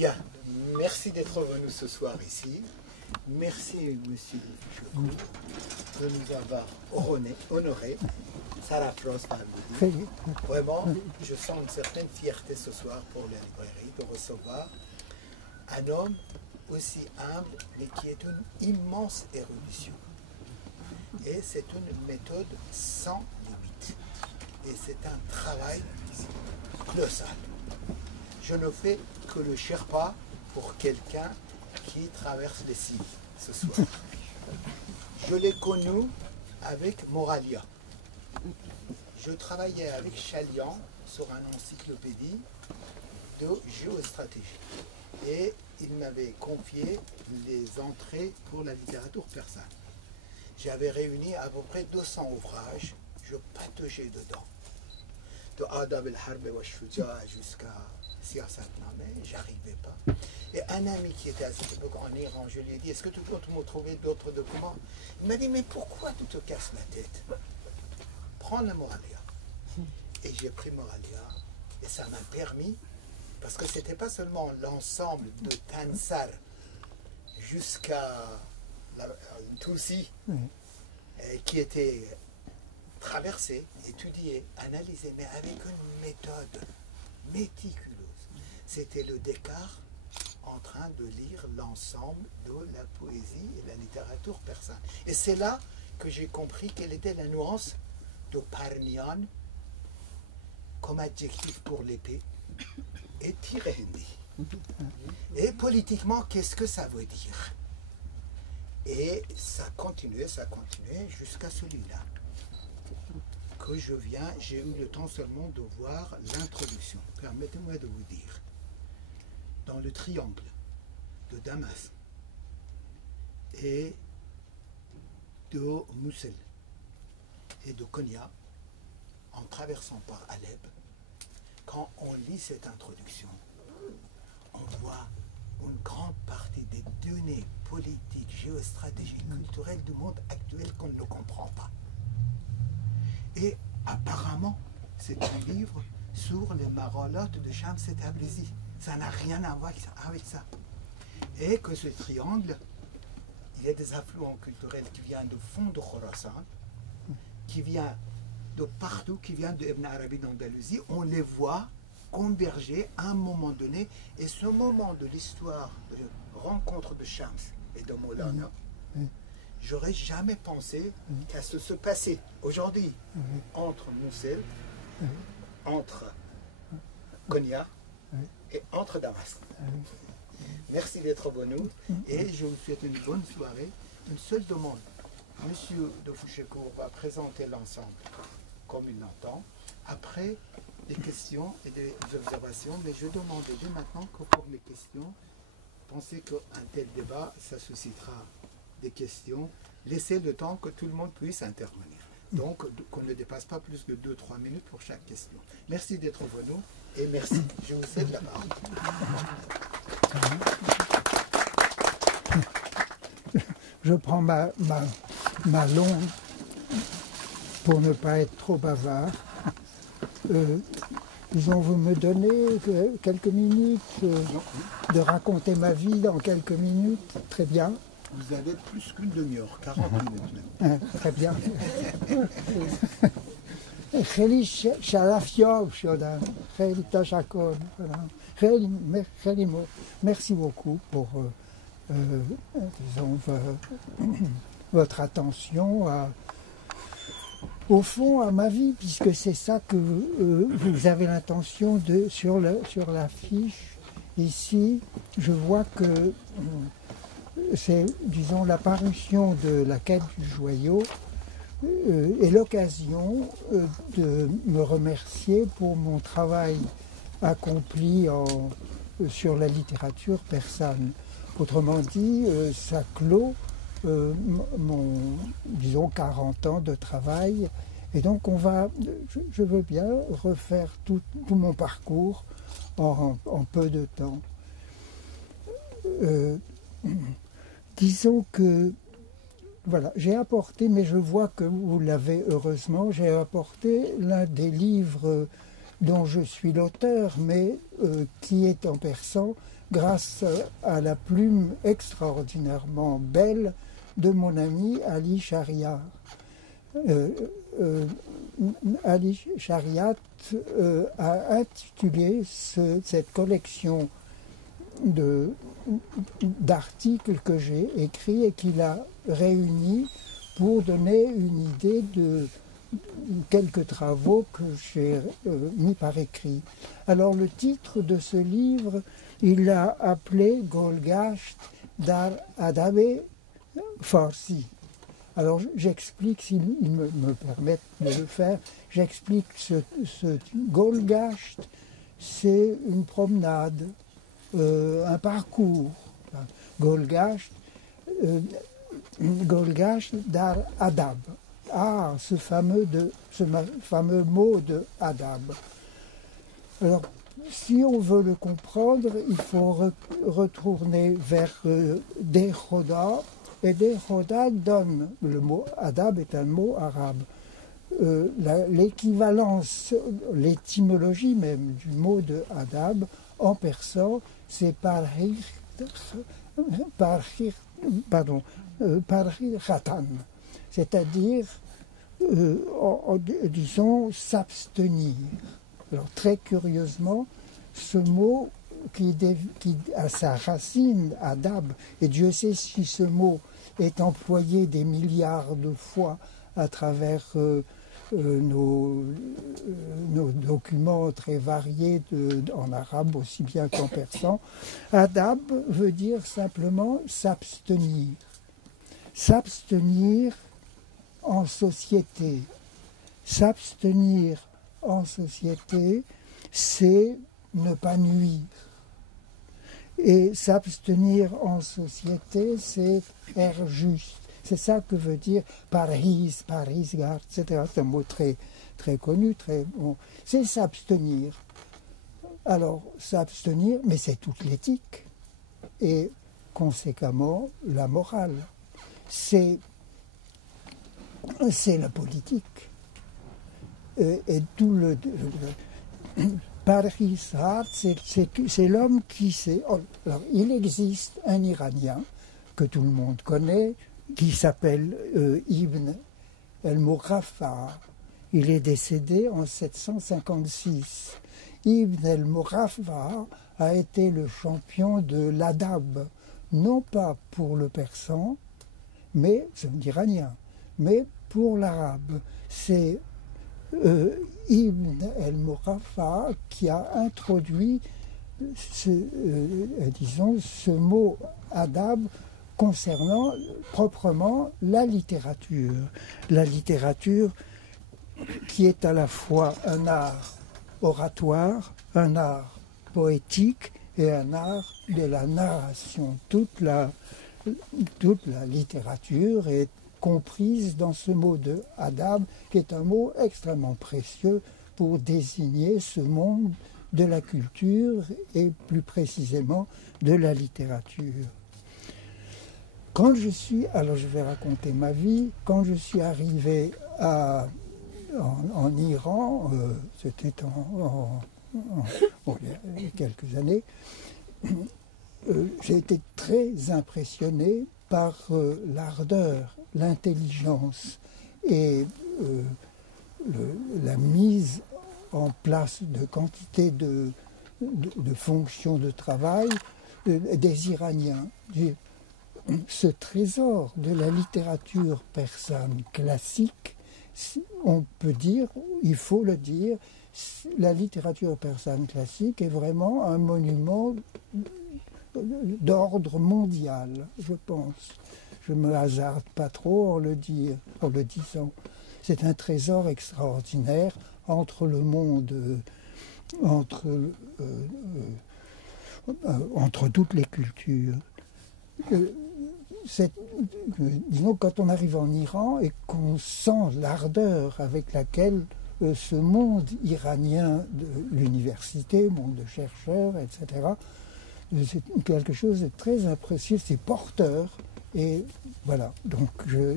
Bien, merci d'être venu ce soir ici. Merci, monsieur Choukou, de nous avoir honoré. Sarah Frost va me dire. Vraiment, je sens une certaine fierté ce soir pour la librairie de recevoir un homme aussi humble, mais qui est une immense érudition. Et c'est une méthode sans limite. Et c'est un travail colossal. Je ne fais que le Sherpa pour quelqu'un qui traverse les signes ce soir. Je l'ai connu avec Moralia. Je travaillais avec Chalian sur une encyclopédie de géostratégie. Et il m'avait confié les entrées pour la littérature persane. J'avais réuni à peu près 200 ouvrages, je pataugeais dedans. De Adab al-Harb wa Shuja jusqu'à Siyasat Nameh, j'arrivais pas. Et un ami qui était à cette époque en Iran, je lui ai dit, est-ce que tu peux me trouver d'autres documents? Il m'a dit, mais pourquoi tu te casses la tête? Prends le Moralia. Et j'ai pris Moralia, et ça m'a permis, parce que c'était pas seulement l'ensemble de Tansar jusqu'à Toussi, qui était traversé, étudié, analysé, mais avec une méthode méticuleuse. C'était le Descartes en train de lire l'ensemble de la poésie et la littérature persane. Et c'est là que j'ai compris quelle était la nuance de Parmian comme adjectif pour l'épée et Tirehindi. Et politiquement, qu'est-ce que ça veut dire? Et ça continuait jusqu'à celui-là. Que je viens, j'ai eu le temps seulement de voir l'introduction. Permettez-moi de vous dire, dans le triangle de Damas et de Moussel et de Konya, en traversant par Alep, quand on lit cette introduction, on voit une grande partie des données politiques, géostratégiques, culturelles du monde actuel qu'on ne comprend pas. Et apparemment, c'est un livre sur les marolotes de Shams et Tabrizi. Ça n'a rien à voir avec ça. Et que ce triangle, il y a des affluents culturels qui viennent du fond de Khorasan, qui viennent de partout, qui viennent de Ibn Arabi d'Andalousie. On les voit converger à un moment donné. Et ce moment de l'histoire de rencontre de Shams et de Maulana, j'aurais jamais pensé qu'à ce se passer aujourd'hui entre Moussel, entre Konya et entre Damas. Merci d'être venu et je vous souhaite une bonne soirée. Une seule demande. Monsieur de Fouchécourt va présenter l'ensemble comme il l'entend. Après, des questions et des observations, mais je demande dès maintenant que pour les questions, pensez qu'un tel débat, ça suscitera des questions. Laissez le temps que tout le monde puisse intervenir. Donc, qu'on ne dépasse pas plus de 2-3 minutes pour chaque question. Merci d'être venu et merci. Je vous cède la parole. Je prends ma longue pour ne pas être trop bavard. Disons, vous me donnez quelques minutes de raconter ma vie dans quelques minutes. Très bien. Vous avez plus qu'une demi-heure, 40 minutes même. Très bien. خیلی شرفیاب شدم خیلی تشکر می‌کنم خیلی merci beaucoup pour disons, votre attention au fond à ma vie, puisque c'est ça que vous avez l'intention de sur la fiche ici. Je vois que c'est, disons, la parution de la quête du joyau est l'occasion de me remercier pour mon travail accompli sur la littérature persane. Autrement dit, ça clôt mon, disons, 40 ans de travail. Et donc, je veux bien refaire tout mon parcours en peu de temps. Disons que, voilà, j'ai apporté, mais je vois que vous l'avez heureusement, j'ai apporté l'un des livres dont je suis l'auteur, mais qui est en persan grâce à la plume extraordinairement belle de mon ami Ali Shariat. Ali Shariat a intitulé cette collection d'articles que j'ai écrits et qu'il a réunis pour donner une idée de quelques travaux que j'ai mis par écrit. Alors le titre de ce livre, il l'a appelé Golgasht dar Adabe Farsi. Alors j'explique, s'il me permet de le faire, j'explique ce Golgasht, c'est une promenade, un parcours. Golgasht dar Adab. Ah, ce fameux mot de Adab. Alors, si on veut le comprendre, il faut retourner vers Dehoda, et Dehoda donne, le mot Adab est un mot arabe. L'équivalence, l'étymologie même du mot de Adab en persan, c'est parhiratan, c'est-à-dire, disons, s'abstenir. Alors très curieusement, ce mot qui a sa racine, adab, et Dieu sait si ce mot est employé des milliards de fois à travers nos documents très variés en arabe aussi bien qu'en persan. Adab veut dire simplement s'abstenir. S'abstenir en société. S'abstenir en société, c'est ne pas nuire. Et s'abstenir en société, c'est faire juste. C'est ça que veut dire Parisgar, etc. C'est un mot très, très connu, très bon. C'est s'abstenir. Alors, s'abstenir, mais c'est toute l'éthique. Et conséquemment, la morale. C'est la politique. Et tout le Parisgar, c'est l'homme qui sait. Alors, il existe un Iranien que tout le monde connaît, qui s'appelle Ibn el-Mughaffar. Il est décédé en 756. Ibn el-Mughaffar a été le champion de l'adab, non pas pour le persan, mais c'est un Iranien, mais pour l'arabe. C'est Ibn el-Mughaffar qui a introduit ce mot adab concernant proprement la littérature. La littérature qui est à la fois un art oratoire, un art poétique et un art de la narration. Toute la littérature est comprise dans ce mot de adab, qui est un mot extrêmement précieux pour désigner ce monde de la culture et plus précisément de la littérature. Quand alors je vais raconter ma vie, quand je suis arrivé en Iran, c'était il y a quelques années, j'ai été très impressionné par l'ardeur, l'intelligence et la mise en place de quantité de fonctions de travail des Iraniens. Ce trésor de la littérature persane classique, on peut dire, il faut le dire, la littérature persane classique est vraiment un monument d'ordre mondial, je pense. Je ne me hasarde pas trop en le disant. C'est un trésor extraordinaire entre le monde, entre toutes les cultures. Disons, quand on arrive en Iran et qu'on sent l'ardeur avec laquelle ce monde iranien de l'université, monde de chercheurs, etc., c'est quelque chose de très impressionnant, c'est porteur Et voilà, donc je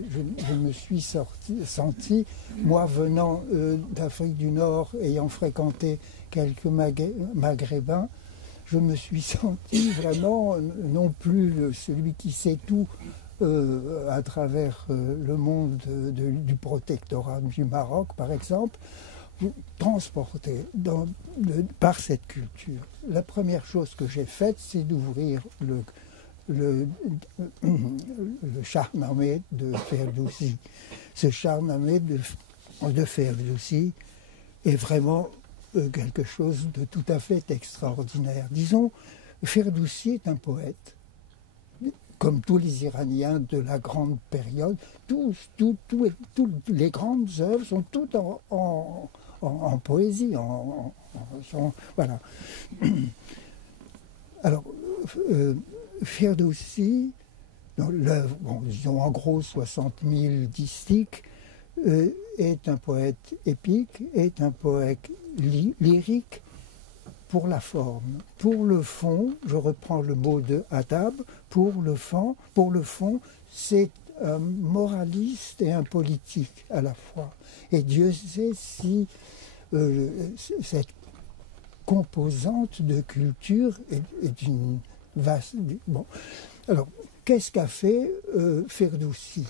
me suis senti, moi venant d'Afrique du Nord, ayant fréquenté quelques maghrébins, je me suis senti vraiment non plus celui qui sait tout à travers le monde du protectorat du Maroc, par exemple, transporté par cette culture. La première chose que j'ai faite, c'est d'ouvrir le Shahnameh de Ferdowsi. Ce Shahnameh de Ferdowsi est vraiment quelque chose de tout à fait extraordinaire. Disons, Ferdowsi est un poète, comme tous les Iraniens de la grande période. Les grandes œuvres sont toutes en poésie. Voilà. Alors, Ferdowsi, l'œuvre, disons en gros 60 000 distiques, est un poète épique, est un poète lyrique pour la forme. Pour le fond, je reprends le mot de Adab, pour le fond, c'est un moraliste et un politique à la fois. Et Dieu sait si cette composante de culture est une vaste... Bon. Alors, qu'est-ce qu'a fait Ferdowsi?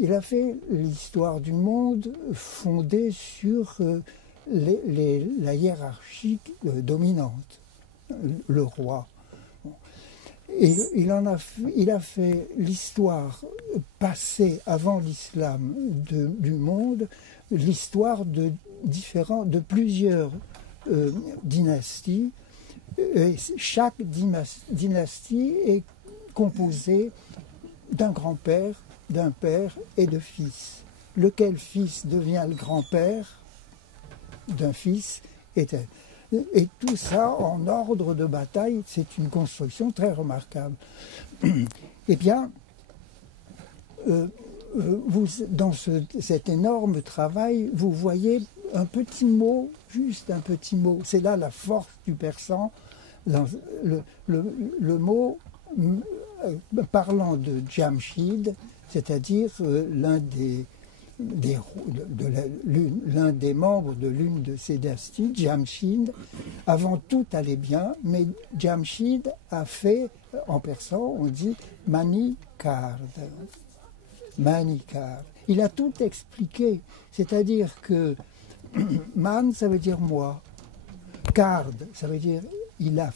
Il a fait l'histoire du monde fondée sur la hiérarchie dominante, le roi. Et il a fait l'histoire passée avant l'islam du monde, l'histoire de plusieurs dynasties. Et chaque dynastie est composée d'un grand-père, d'un père et de fils. Lequel fils devient le grand-père d'un fils et tout ça en ordre de bataille, c'est une construction très remarquable. Eh bien, dans cet énorme travail, vous voyez un petit mot, juste un petit mot. C'est là la force du persan. Le mot parlant de Jamshid, c'est-à-dire l'un des membres de l'une de ces dynasties, Jamshid, avant tout allait bien, mais Jamshid a fait, en persan, on dit Mani Kard. Mani Kard. Il a tout expliqué, c'est-à-dire que Man, ça veut dire moi. Kard, ça veut dire il a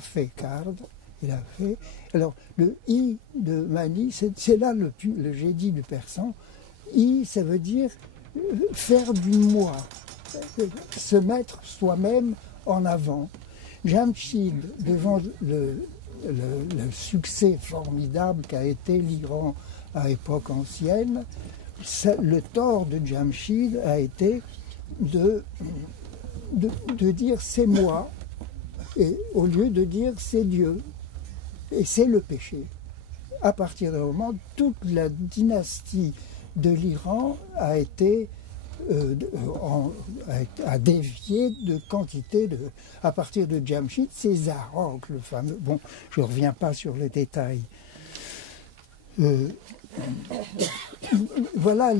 fait Kard. Il a fait. Alors, le I de Mani, c'est là le Jedi du persan. I, ça veut dire faire du moi, se mettre soi-même en avant. Jamshid, devant le succès formidable qu'a été l'Iran à époque ancienne, le tort de Jamshid a été de dire c'est moi, et au lieu de dire c'est Dieu. Et c'est le péché. À partir d'un moment, toute la dynastie de l'Iran a été a dévié de quantité à partir de Jamshid, c'est Zarok, le fameux. Bon, je ne reviens pas sur les détails. Voilà,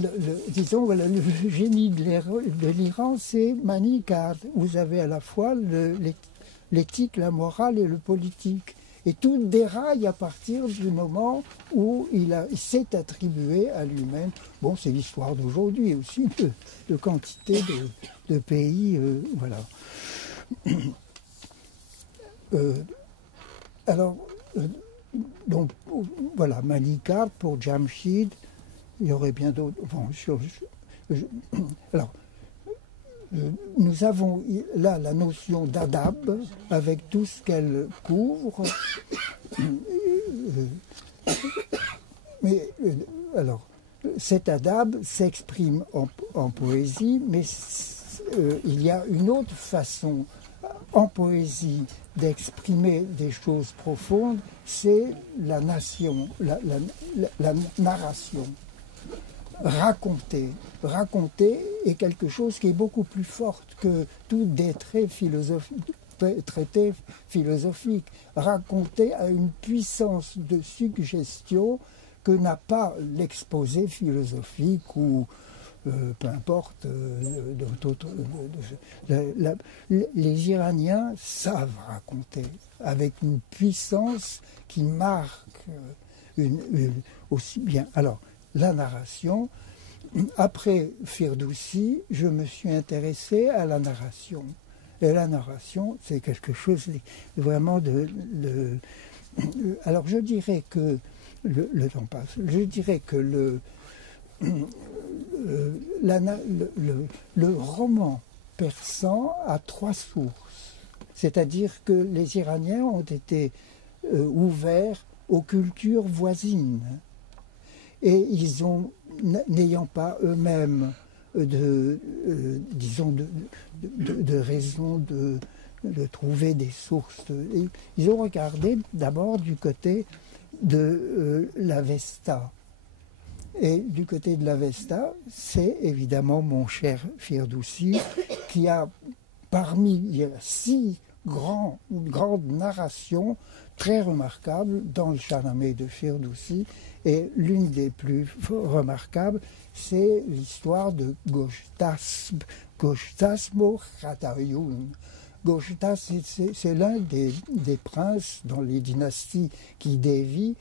disons, le génie de l'Iran, c'est Mani Kard. Vous avez à la fois l'éthique, la morale et le politique. Et tout déraille à partir du moment où il s'est attribué à lui-même. Bon, c'est l'histoire d'aujourd'hui aussi, de quantité de pays, voilà. Alors, donc, voilà, Mani Kard pour Jamshid, il y aurait bien d'autres... Bon, alors, nous avons là la notion d'adab, avec tout ce qu'elle couvre. Mais, alors, cet adab s'exprime en poésie, mais il y a une autre façon en poésie d'exprimer des choses profondes, c'est la narration. Raconter est quelque chose qui est beaucoup plus forte que tous des traits traité philosophique, raconté à une puissance de suggestion que n'a pas l'exposé philosophique ou peu importe les Iraniens savent raconter avec une puissance qui marque aussi bien. Alors, la narration, après Firdoussi, je me suis intéressé à la narration. Et la narration, c'est quelque chose vraiment alors, je dirais que le temps passe. Je dirais que le roman persan a trois sources. C'est-à-dire que les Iraniens ont été ouverts aux cultures voisines. Et ils ont, n'ayant pas eux-mêmes de raison de trouver des sources, ils ont regardé d'abord du côté de l'Avesta. Et du côté de l'Avesta, c'est évidemment mon cher Firdoussi qui a, il y a 6 grandes narrations très remarquables dans le Shahnameh de Firdoussi, et l'une des plus remarquables, c'est l'histoire de Goshtasmo Khatayun. Goshtas, c'est l'un des princes dans les dynasties qui dévient,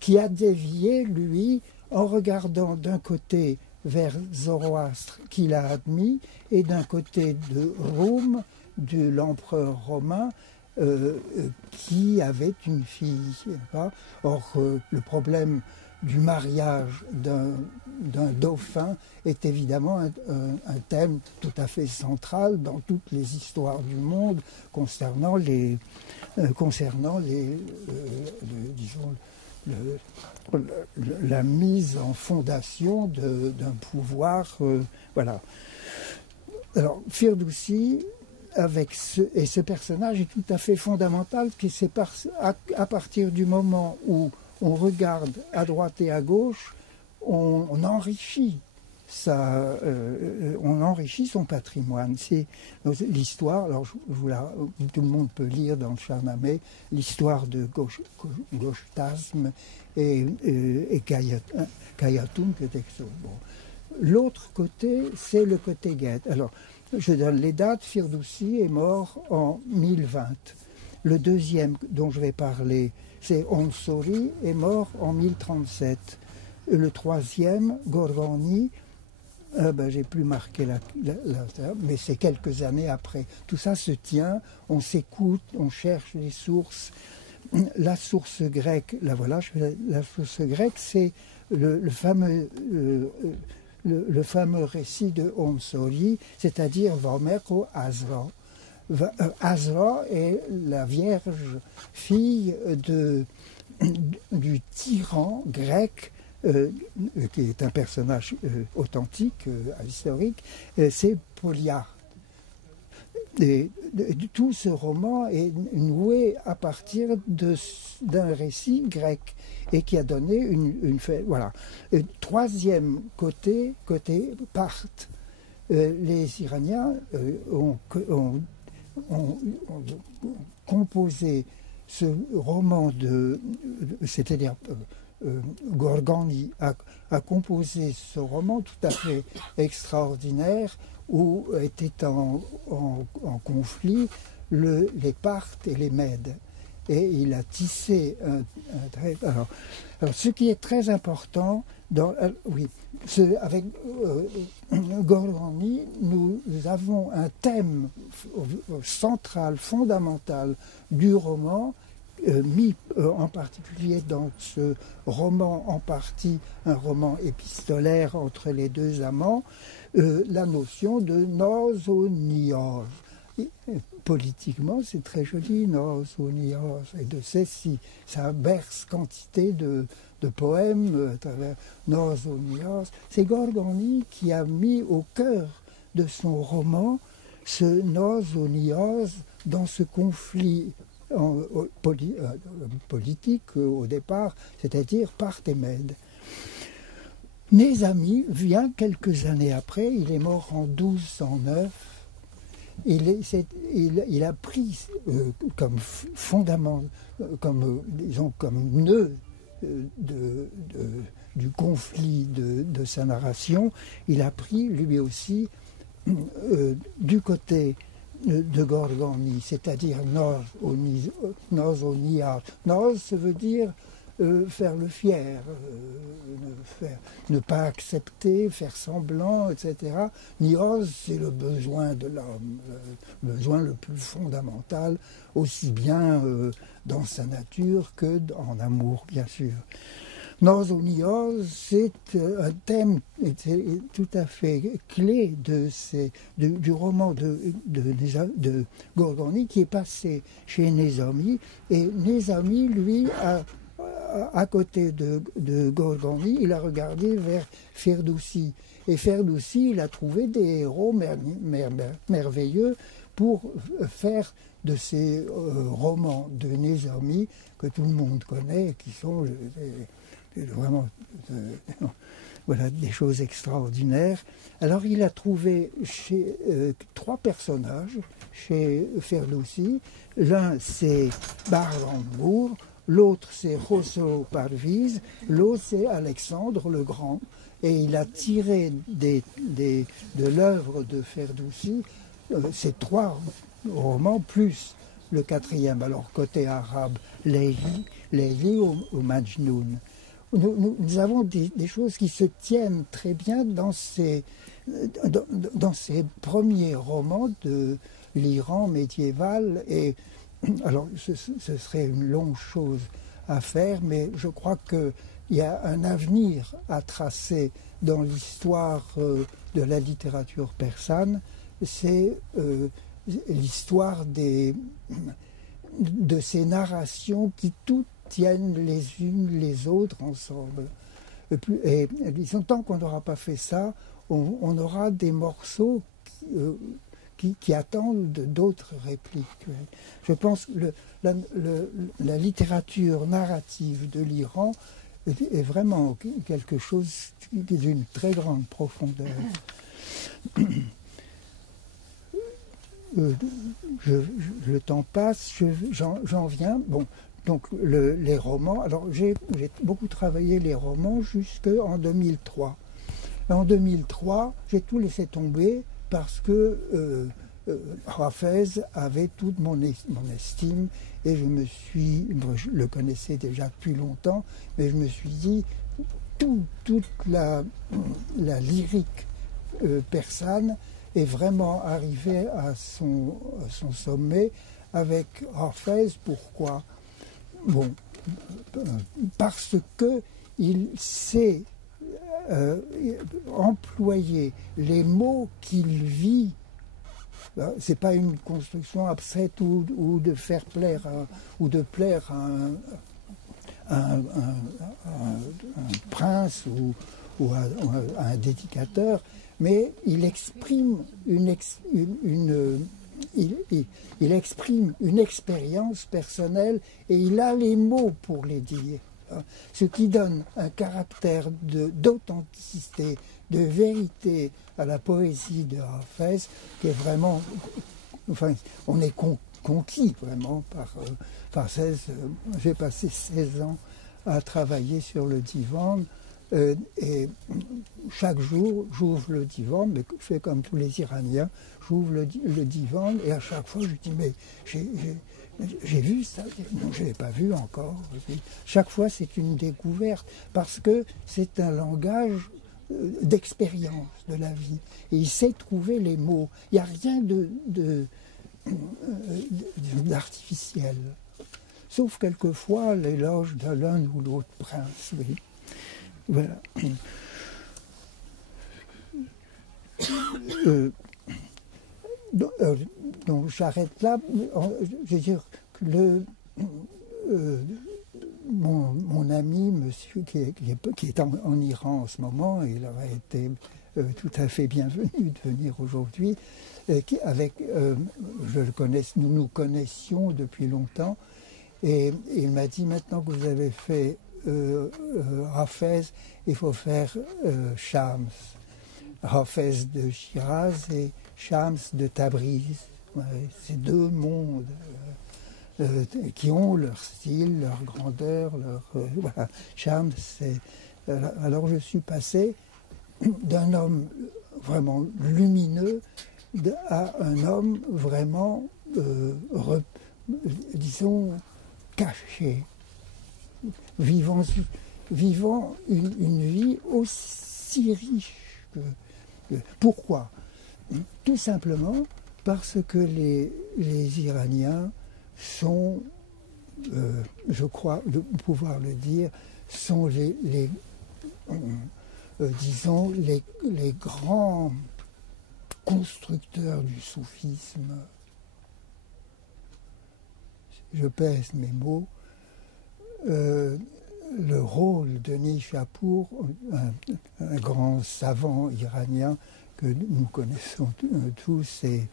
qui a dévié, lui, en regardant d'un côté vers Zoroastre qu'il a admis et d'un côté de Rome, de l'empereur romain qui avait une fille. Or, le problème du mariage d'un dauphin est évidemment un thème tout à fait central dans toutes les histoires du monde concernant la mise en fondation d'un pouvoir. Voilà. Alors, Firdoussi, ce personnage est tout à fait fondamental, qui c'est à partir du moment où on regarde à droite et à gauche, on enrichit son patrimoine. C'est l'histoire, alors tout le monde peut lire dans le Shahnameh l'histoire de Goshtasm et Kayatun Ketekso. Bon. L'autre côté, c'est le côté guet. Alors, je donne les dates. Firdoussi est mort en 1020. Le deuxième dont je vais parler, c'est Onsori, est mort en 1037. Le troisième, Gorgani, j'ai plus marqué mais c'est quelques années après. Tout ça se tient, on s'écoute, on cherche les sources. La source grecque, la source grecque, c'est le fameux récit de Onsori, c'est-à-dire Vomeko Azra. Azra est la vierge fille du tyran grec, qui est un personnage authentique, historique, c'est Polyarque. Et tout ce roman est noué à partir d'un récit grec et qui a donné une voilà. Troisième côté Parthe. Les Iraniens ont composé ce roman c'est-à-dire Gorgani a composé ce roman tout à fait extraordinaire où étaient en conflit les Parthes et les Mèdes. Et il a tissé alors, ce qui est très important, avec Gorgani, nous avons un thème central, fondamental du roman, mis en particulier dans ce roman en partie, un roman épistolaire entre les deux amants, la notion de nosonios. Politiquement, c'est très joli, nosonios, et de ceci, ça berce quantité de poèmes à travers nosonios. C'est Gorgani qui a mis au cœur de son roman ce nosonios dans ce conflit politique au départ, c'est-à-dire Parthes et Mèdes. Nézami vient quelques années après, il est mort en 1209, il a pris comme fondament, disons, comme nœud du conflit de sa narration, il a pris lui aussi du côté de Gorgoni, c'est-à-dire nos oniar. Nos, ça veut dire faire le fier, ne pas accepter, faire semblant, etc. Nios, c'est le besoin de l'homme, le besoin le plus fondamental, aussi bien dans sa nature que en amour, bien sûr. Nos onios, c'est un thème tout à fait clé du roman de Gorgoni qui est passé chez Nézami, et Nézami, lui, à côté de Gorgoni, il a regardé vers Ferdoussi. Et Ferdoussi, il a trouvé des héros merveilleux pour faire de ces romans de Nézami, que tout le monde connaît, qui sont vraiment voilà, des choses extraordinaires. Alors il a trouvé trois personnages chez Ferdoussi. L'un, c'est Barlambourg, l'autre, c'est Rosso Parviz, l'autre, c'est Alexandre le Grand. Et il a tiré de l'œuvre de Ferdoussi ces trois romans, plus le quatrième, alors côté arabe, Layli ou Majnoun. Nous avons des choses qui se tiennent très bien dans ces premiers romans de l'Iran médiéval. Et alors, ce serait une longue chose à faire, mais je crois qu'il y a un avenir à tracer dans l'histoire de la littérature persane. C'est l'histoire de ces narrations qui toutes tiennent les unes les autres ensemble. Et disons, tant qu'on n'aura pas fait ça, on aura des morceaux qui attendent d'autres répliques. Je pense que la littérature narrative de l'Iran est vraiment quelque chose d'une très grande profondeur. Le temps passe, j'en viens. Bon, donc les romans. Alors j'ai beaucoup travaillé les romans jusqu'en 2003. En 2003, j'ai tout laissé tomber parce que Hafez avait toute mon estime, et je le connaissais déjà depuis longtemps, mais je me suis dit, toute la lyrique persane est vraiment arrivée à son sommet avec Hafez. Pourquoi? Bon, parce que il sait employer les mots qu'il vit. C'est pas une construction abstraite ou de faire plaire ou de plaire à un prince ou à un dédicateur, mais il exprime il exprime une expérience personnelle, et il a les mots pour les dire. Ce qui donne un caractère d'authenticité, de vérité à la poésie de Hafez, qui est vraiment... Enfin, on est conquis vraiment par 16... J'ai passé 16 ans à travailler sur le divan, et chaque jour, j'ouvre le divan, mais je fais comme tous les Iraniens, j'ouvre le divan, et à chaque fois, je dis, mais j'ai vu ça? Non, je ne l'ai pas vu encore. Chaque fois, c'est une découverte, parce que c'est un langage d'expérience de la vie. Et il sait trouver les mots. Il n'y a rien d'artificiel. Sauf quelquefois l'éloge de l'un ou l'autre prince. Oui. Voilà. Donc j'arrête là. Je veux dire que mon ami, monsieur, qui est en Iran en ce moment, il aurait été tout à fait bienvenu de venir aujourd'hui, je le connais, nous nous connaissions depuis longtemps, et il m'a dit, maintenant que vous avez fait Hafez, il faut faire Shams, Hafez de Shiraz et Shams de Tabriz. Ouais, ces deux mondes qui ont leur style, leur grandeur, voilà. Shams, c'est... alors je suis passé d'un homme vraiment lumineux à un homme vraiment, disons, caché, vivant une vie aussi riche pourquoi? Tout simplement parce que les Iraniens sont, je crois de pouvoir le dire, sont disons, les grands constructeurs du soufisme. Je pèse mes mots. Le rôle de Nishapur, un grand savant iranien que nous connaissons tous, et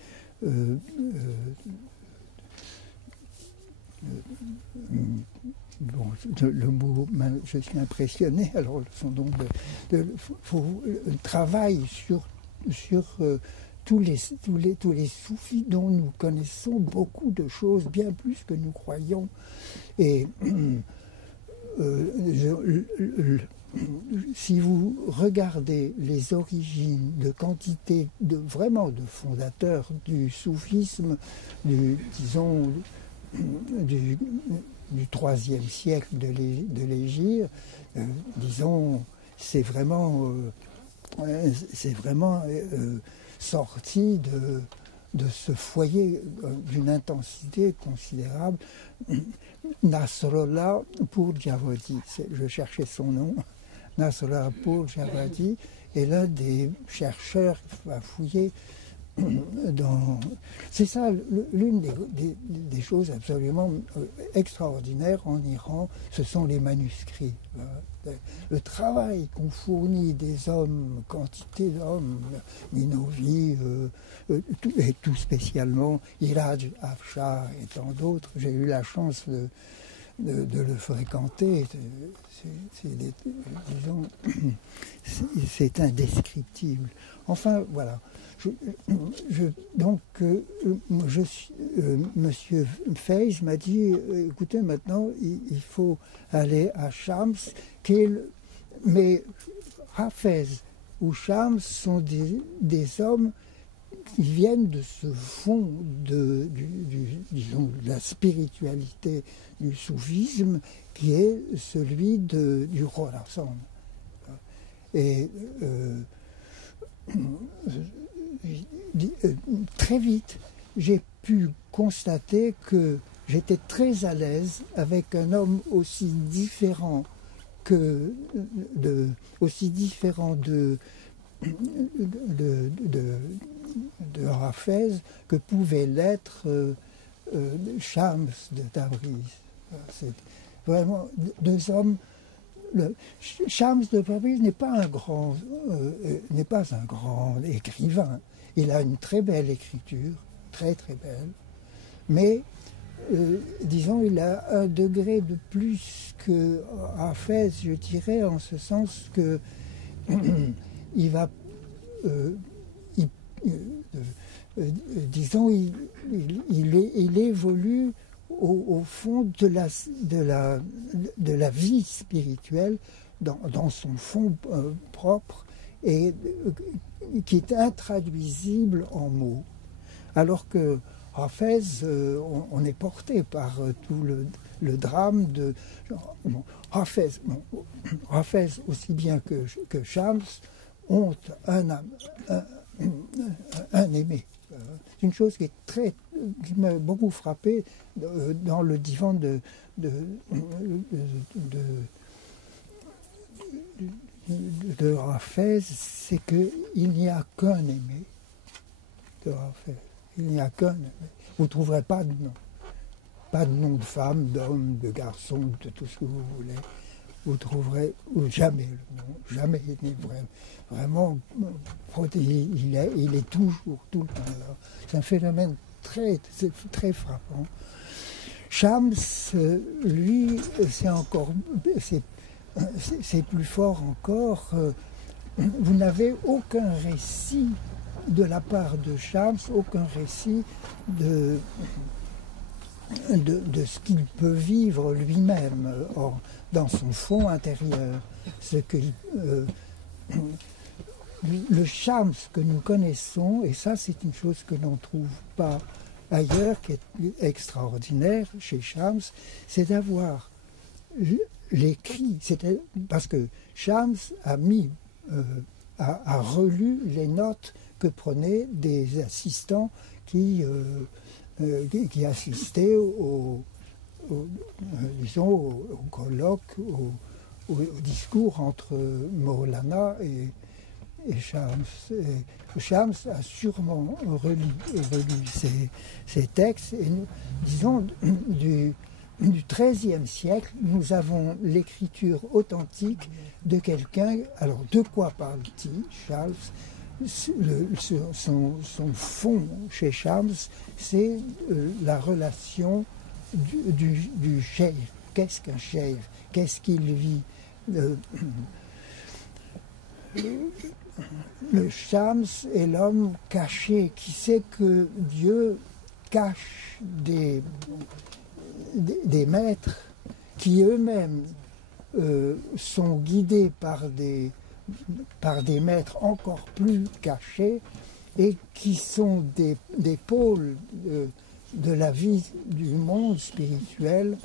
bon, le mot, je suis impressionné, alors son nom travaille sur tous les soufis dont nous connaissons beaucoup de choses, bien plus que nous croyons. Et si vous regardez les origines de quantité vraiment de fondateurs du soufisme, disons du IIIe siècle de l'Hégire, disons, c'est vraiment sorti de ce foyer d'une intensité considérable. Nasrallah Pourjavadi, je cherchais son nom, Nasrallah Pourjavadi est l'un des chercheurs qui va fouiller dans... C'est ça, l'une des choses absolument extraordinaires en Iran, ce sont les manuscrits. Le travail qu'ont fourni des hommes, quantité d'hommes, Minovi, et tout spécialement, Iraj Afshar et tant d'autres, j'ai eu la chance de le fréquenter. C'est indescriptible. Enfin, voilà. Monsieur Feiz m'a dit, écoutez, maintenant, il faut aller à Shams, mais Hafez ou Shams sont des hommes qui viennent de ce fond disons, de la spiritualité du soufisme, qui est celui du Khorasan. Et très vite, j'ai pu constater que j'étais très à l'aise avec un homme aussi différent de Hafez que pouvait l'être Shams de Tabriz. C'est vraiment deux hommes. Shams de Tabriz n'est pas un grand écrivain. Il a une très belle écriture, très très belle, mais disons, il a un degré de plus que Hafez, je dirais, en ce sens que il va, disons, il évolue au fond de la vie spirituelle, dans son fond propre, et qui est intraduisible en mots. Alors que Hafez, on est porté par tout le drame de Hafez, aussi bien que Shams, ont un aimé. C'est une chose qui m'a beaucoup frappé dans le divan de Hafez, c'est qu'il n'y a qu'un aimé de Hafez. Il n'y a qu'un aimé. Vous ne trouverez pas de nom. Pas de nom de femme, d'homme, de garçon, de tout ce que vous voulez. Vous trouverez jamais le nom. Jamais. Il est vraiment il est toujours, tout le temps là. C'est un phénomène très frappant. Shams, lui, c'est plus fort encore. Vous n'avez aucun récit de la part de Shams aucun récit de ce qu'il peut vivre lui-même dans son fond intérieur. Le Shams que nous connaissons, et ça c'est une chose que l'on ne trouve pas ailleurs, qui est extraordinaire chez Shams, c'est d'avoir l'écrit, parce que Shams a relu les notes que prenaient des assistants qui assistaient disons, au colloque, au discours entre Maulana et Shams. Shams a sûrement relu ces textes, et disons du XIIIe siècle, nous avons l'écriture authentique de quelqu'un. Alors, de quoi parle-t-il, Shams? Son fond chez Shams, c'est la relation du cheikh. Qu'est-ce qu'un cheikh? Qu'est-ce qu'il vit? Le Shams est l'homme caché, qui sait que Dieu cache des maîtres qui eux-mêmes sont guidés par des maîtres encore plus cachés et qui sont des pôles de la vie du monde spirituel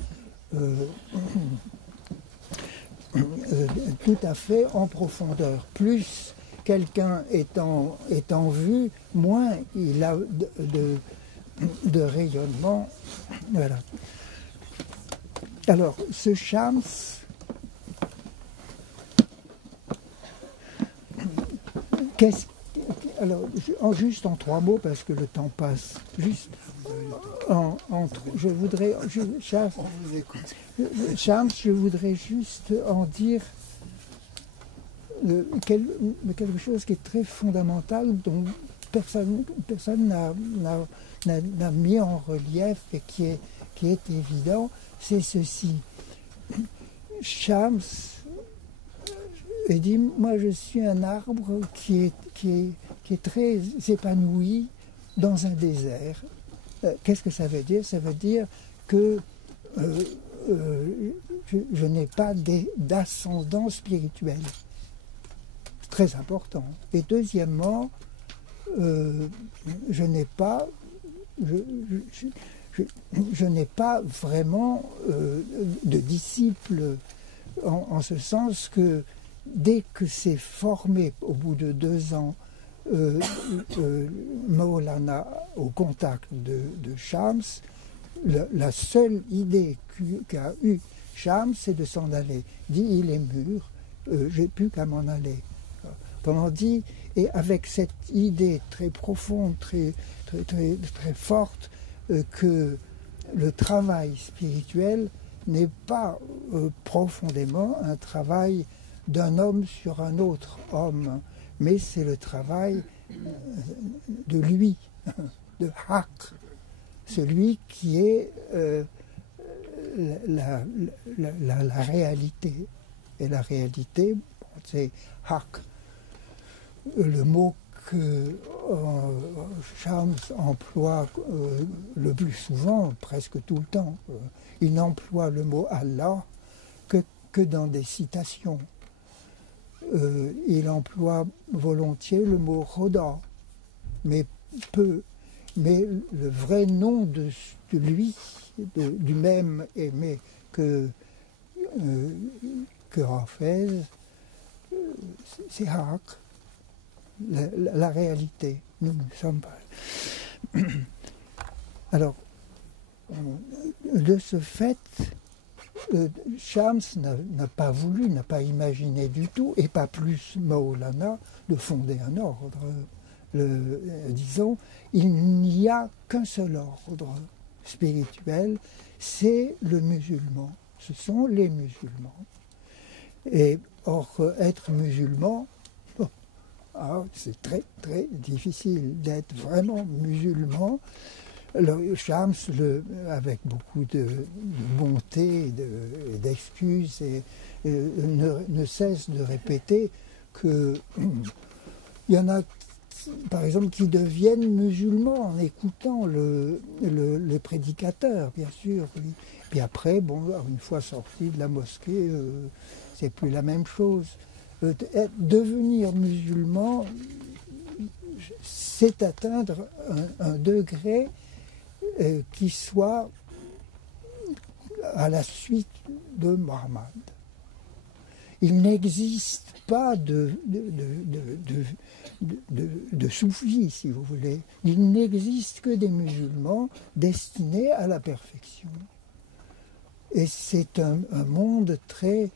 tout à fait en profondeur. Plus quelqu'un est en vue, moins il a de rayonnement. Voilà. Alors, ce Shams, juste en 3 mots, parce que le temps passe, juste je voudrais, Shams, je voudrais juste en dire quelque chose qui est très fondamental, dont personne n'a mis en relief et qui est évident, c'est ceci. Shams dit, moi je suis un arbre qui est très épanoui dans un désert. Qu'est-ce que ça veut dire? Ça veut dire que je n'ai pas d'ascendant spirituel. Très important. Et deuxièmement, je n'ai pas vraiment de disciples, en ce sens que dès que c'est formé au bout de 2 ans, Maulana au contact de Shams, la seule idée qu'a eue Shams, c'est de s'en aller. Dit, il est mûr, j'ai plus qu'à m'en aller. Pendant dit, et avec cette idée très profonde, très forte, que le travail spirituel n'est pas profondément un travail d'un homme sur un autre homme, mais c'est le travail de lui, de Haq, celui qui est la réalité. Et la réalité, c'est Haq. Le mot que Shams emploie le plus souvent, presque tout le temps, il n'emploie le mot Allah que dans des citations. Il emploie volontiers le mot Roda, mais peu. Mais le vrai nom de lui, du même aimé que Hafez, c'est Haq, la réalité. Nous ne sommes pas. Alors, de ce fait, Shams n'a pas voulu, n'a pas imaginé du tout, et pas plus Maulana, de fonder un ordre. Disons, il n'y a qu'un seul ordre spirituel, c'est le musulman. Ce sont les musulmans. Et or, être musulman, c'est très très difficile d'être vraiment musulman. Alors, Shams, avec beaucoup de bonté, d'excuses, ne cesse de répéter qu'il y en a par exemple, qui deviennent musulmans en écoutant le prédicateur, bien sûr. Oui. Puis après, bon, une fois sorti de la mosquée, c'est plus la même chose. Devenir musulman, c'est atteindre un degré qui soit à la suite de Mohammed. Il n'existe pas de soufis, si vous voulez. Il n'existe que des musulmans destinés à la perfection. Et c'est un monde très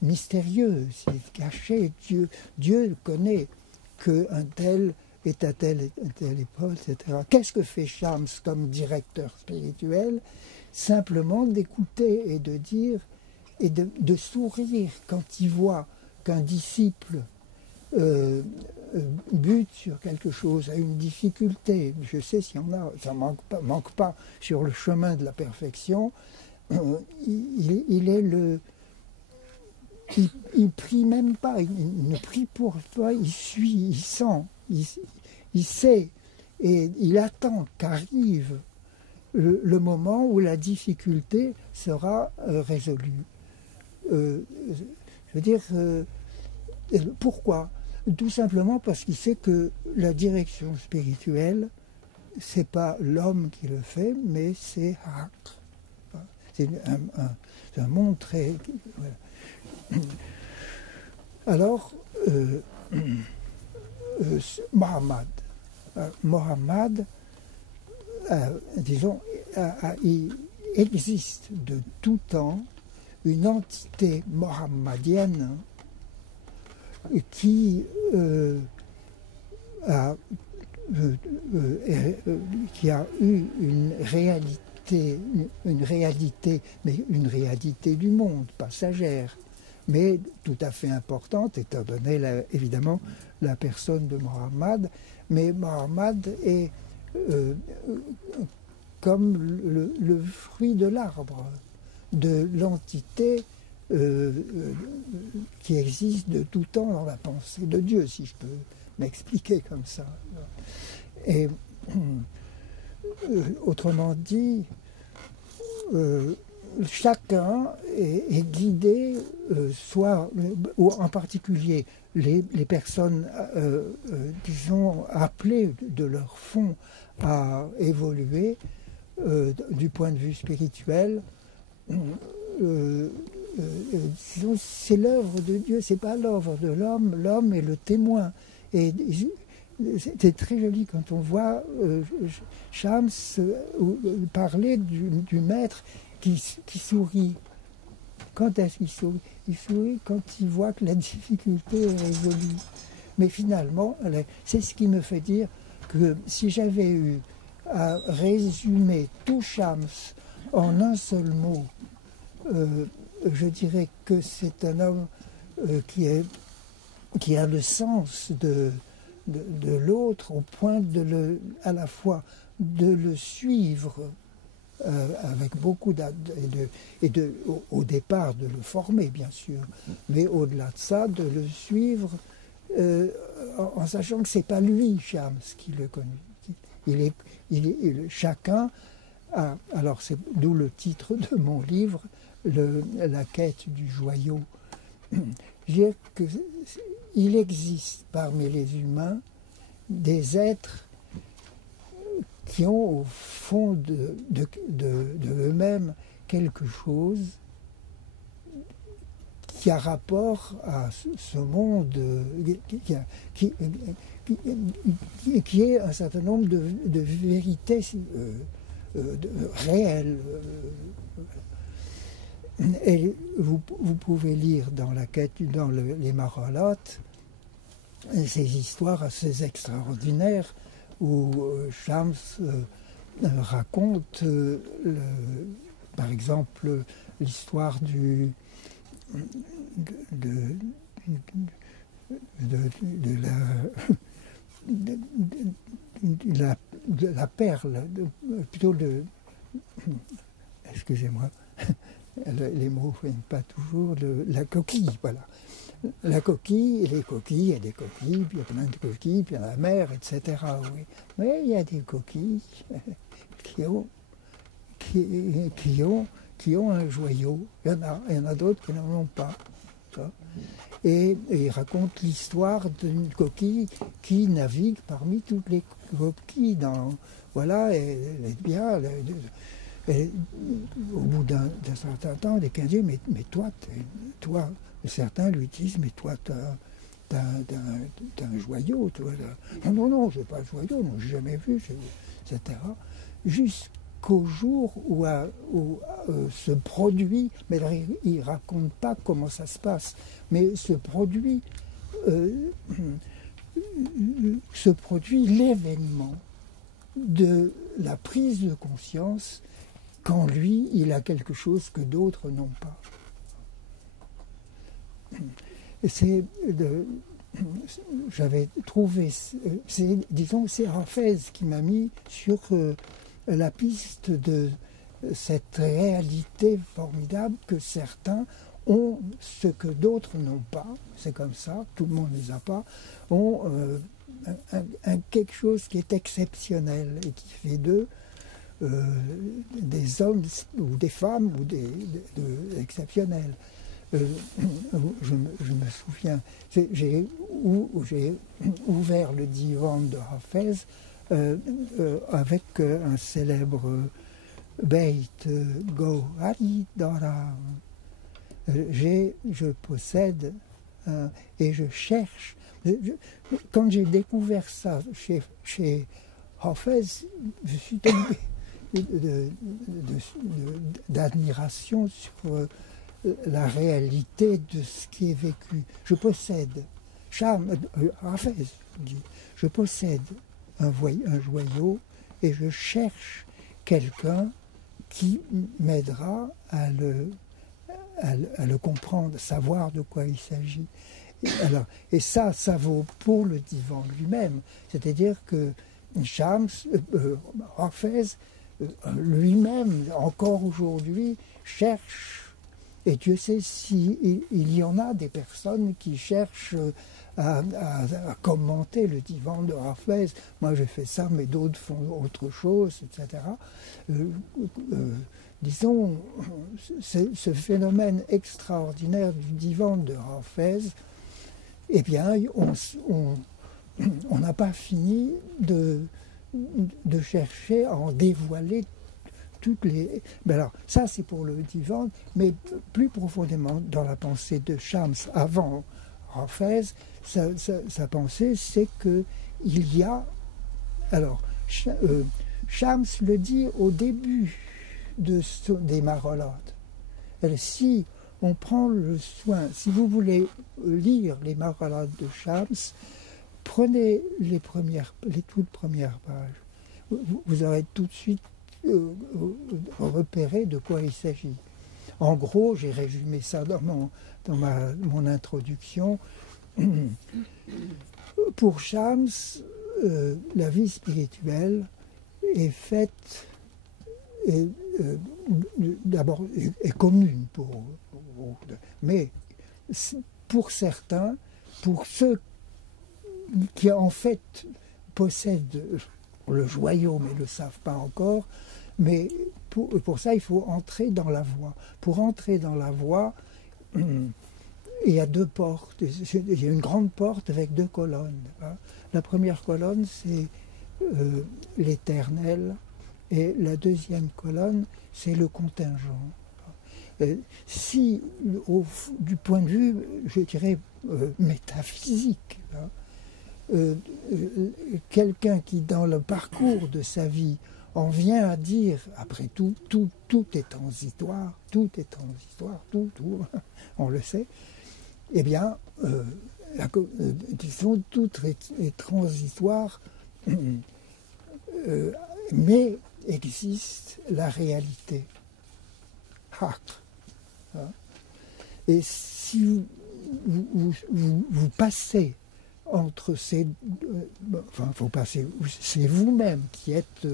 mystérieux, c'est caché. Dieu connaît qu'un tel est à telle époque, etc. Qu'est-ce que fait Shams comme directeur spirituel? Simplement d'écouter et de dire, et de sourire quand il voit qu'un disciple bute sur quelque chose, a une difficulté. Je sais s'il y en a, ça ne manque pas sur le chemin de la perfection. Il prie même pas, il ne prie pour toi, il suit, il sent, il sait, et il attend qu'arrive le moment où la difficulté sera résolue. Je veux dire, pourquoi? Tout simplement parce qu'il sait que la direction spirituelle, c'est pas l'homme qui le fait, mais c'est Haq. C'est un monde très... Voilà. Alors, Mohammed, disons, il existe de tout temps une entité mohammedienne qui a eu une réalité, mais une réalité du monde, passagère, mais tout à fait importante, étant donné évidemment la personne de Mohammed. Mais Mohammed est comme le fruit de l'arbre, de l'entité qui existe de tout temps dans la pensée de Dieu, si je peux m'expliquer comme ça. Et autrement dit, chacun est guidé, soit, ou en particulier les personnes, disons, appelées de leur fond à évoluer du point de vue spirituel. C'est l'œuvre de Dieu, c'est pas l'œuvre de l'homme. L'homme est le témoin. Et c'est très joli quand on voit Shams parler du maître qui sourit. Quand est-ce qu'il sourit? Il sourit quand il voit que la difficulté est résolue. Mais finalement, c'est ce qui me fait dire que si j'avais eu à résumer tout Shams en un seul mot, je dirais que c'est un homme qui a le sens de l'autre au point à la fois de le suivre avec beaucoup au départ de le former bien sûr, mais au-delà de ça de le suivre en sachant que c'est pas lui Shams qui le connaît. Chacun a, alors c'est d'où le titre de mon livre, la quête du joyau. Je veux dire qu'il existe parmi les humains des êtres qui ont au fond de eux-mêmes quelque chose qui a rapport à ce monde, qui est un certain nombre de vérités réelles. Et vous pouvez lire dans la quête, dans les Marolotes, ces histoires assez extraordinaires où Shams raconte, par exemple, l'histoire de la perle, plutôt excusez-moi, les mots ne viennent pas toujours, la coquille, voilà. la coquille, les coquilles, il y a des coquilles, puis il y a plein de coquilles, puis il y a la mer, etc. Oui. Mais il y a des coquilles qui ont un joyau. Il y en a d'autres qui n'en ont pas. Et il raconte l'histoire d'une coquille qui navigue parmi toutes les coquilles. Voilà, elle est bien. Au bout d'un certain temps, les Canadiens disent mais toi, certains lui disent mais toi, t'as un joyau. Toi, là. Non, je n'ai pas de joyau, non, je n'ai jamais vu, etc. Jusqu'au jour où se produit, mais il ne raconte pas comment ça se passe, mais se produit l'événement de la prise de conscience quand lui, il a quelque chose que d'autres n'ont pas. J'avais trouvé, disons, c'est Hafez qui m'a mis sur la piste de cette réalité formidable que certains ont ce que d'autres n'ont pas, c'est comme ça, tout le monde ne les a pas, ont quelque chose qui est exceptionnel et qui fait d'eux des hommes ou des femmes ou exceptionnels. Je me souviens, j'ai ouvert le divan de Hafez avec un célèbre Beit Gohari Dara. Je possède et je cherche. Quand j'ai découvert ça chez Hafez, je suis tombé d'admiration sur la réalité de ce qui est vécu. Je possède, Hafez dit, je possède un joyau et je cherche quelqu'un qui m'aidera à le comprendre, savoir de quoi il s'agit. Et ça vaut pour le divan lui-même. C'est-à-dire que Hafez lui-même, encore aujourd'hui, cherche, et Dieu sait s'il y en a des personnes qui cherchent à commenter le divan de Hafez. Moi j'ai fait ça, mais d'autres font autre chose, etc. Disons, ce phénomène extraordinaire du divan de Hafez, eh bien, on n'a pas fini de chercher à en dévoiler toutes les... Ben alors, ça c'est pour le divan, mais plus profondément dans la pensée de Shams avant Hafez, sa pensée c'est qu'il y a... Alors, Shams le dit au début des Marolotes. Si on prend le soin, si vous voulez lire les Marolotes de Shams, prenez les toutes premières pages. Vous aurez tout de suite repéré de quoi il s'agit. En gros, j'ai résumé ça dans mon introduction. Pour Shams, la vie spirituelle est faite, d'abord, est commune mais pour certains, pour ceux qui en fait possèdent le joyau mais ne le savent pas encore, mais pour ça il faut entrer dans la voie. Pour entrer dans la voie, il y a deux portes. Il y a une grande porte avec deux colonnes. La première colonne c'est l'éternel et la deuxième colonne c'est le contingent. Si, du point de vue, je dirais, métaphysique, quelqu'un qui, dans le parcours de sa vie, en vient à dire, après tout est transitoire, tout, on le sait, eh bien, disons, tout est transitoire, mais existe la réalité. Et si vous passez entre ces faut passer, c'est vous-même qui êtes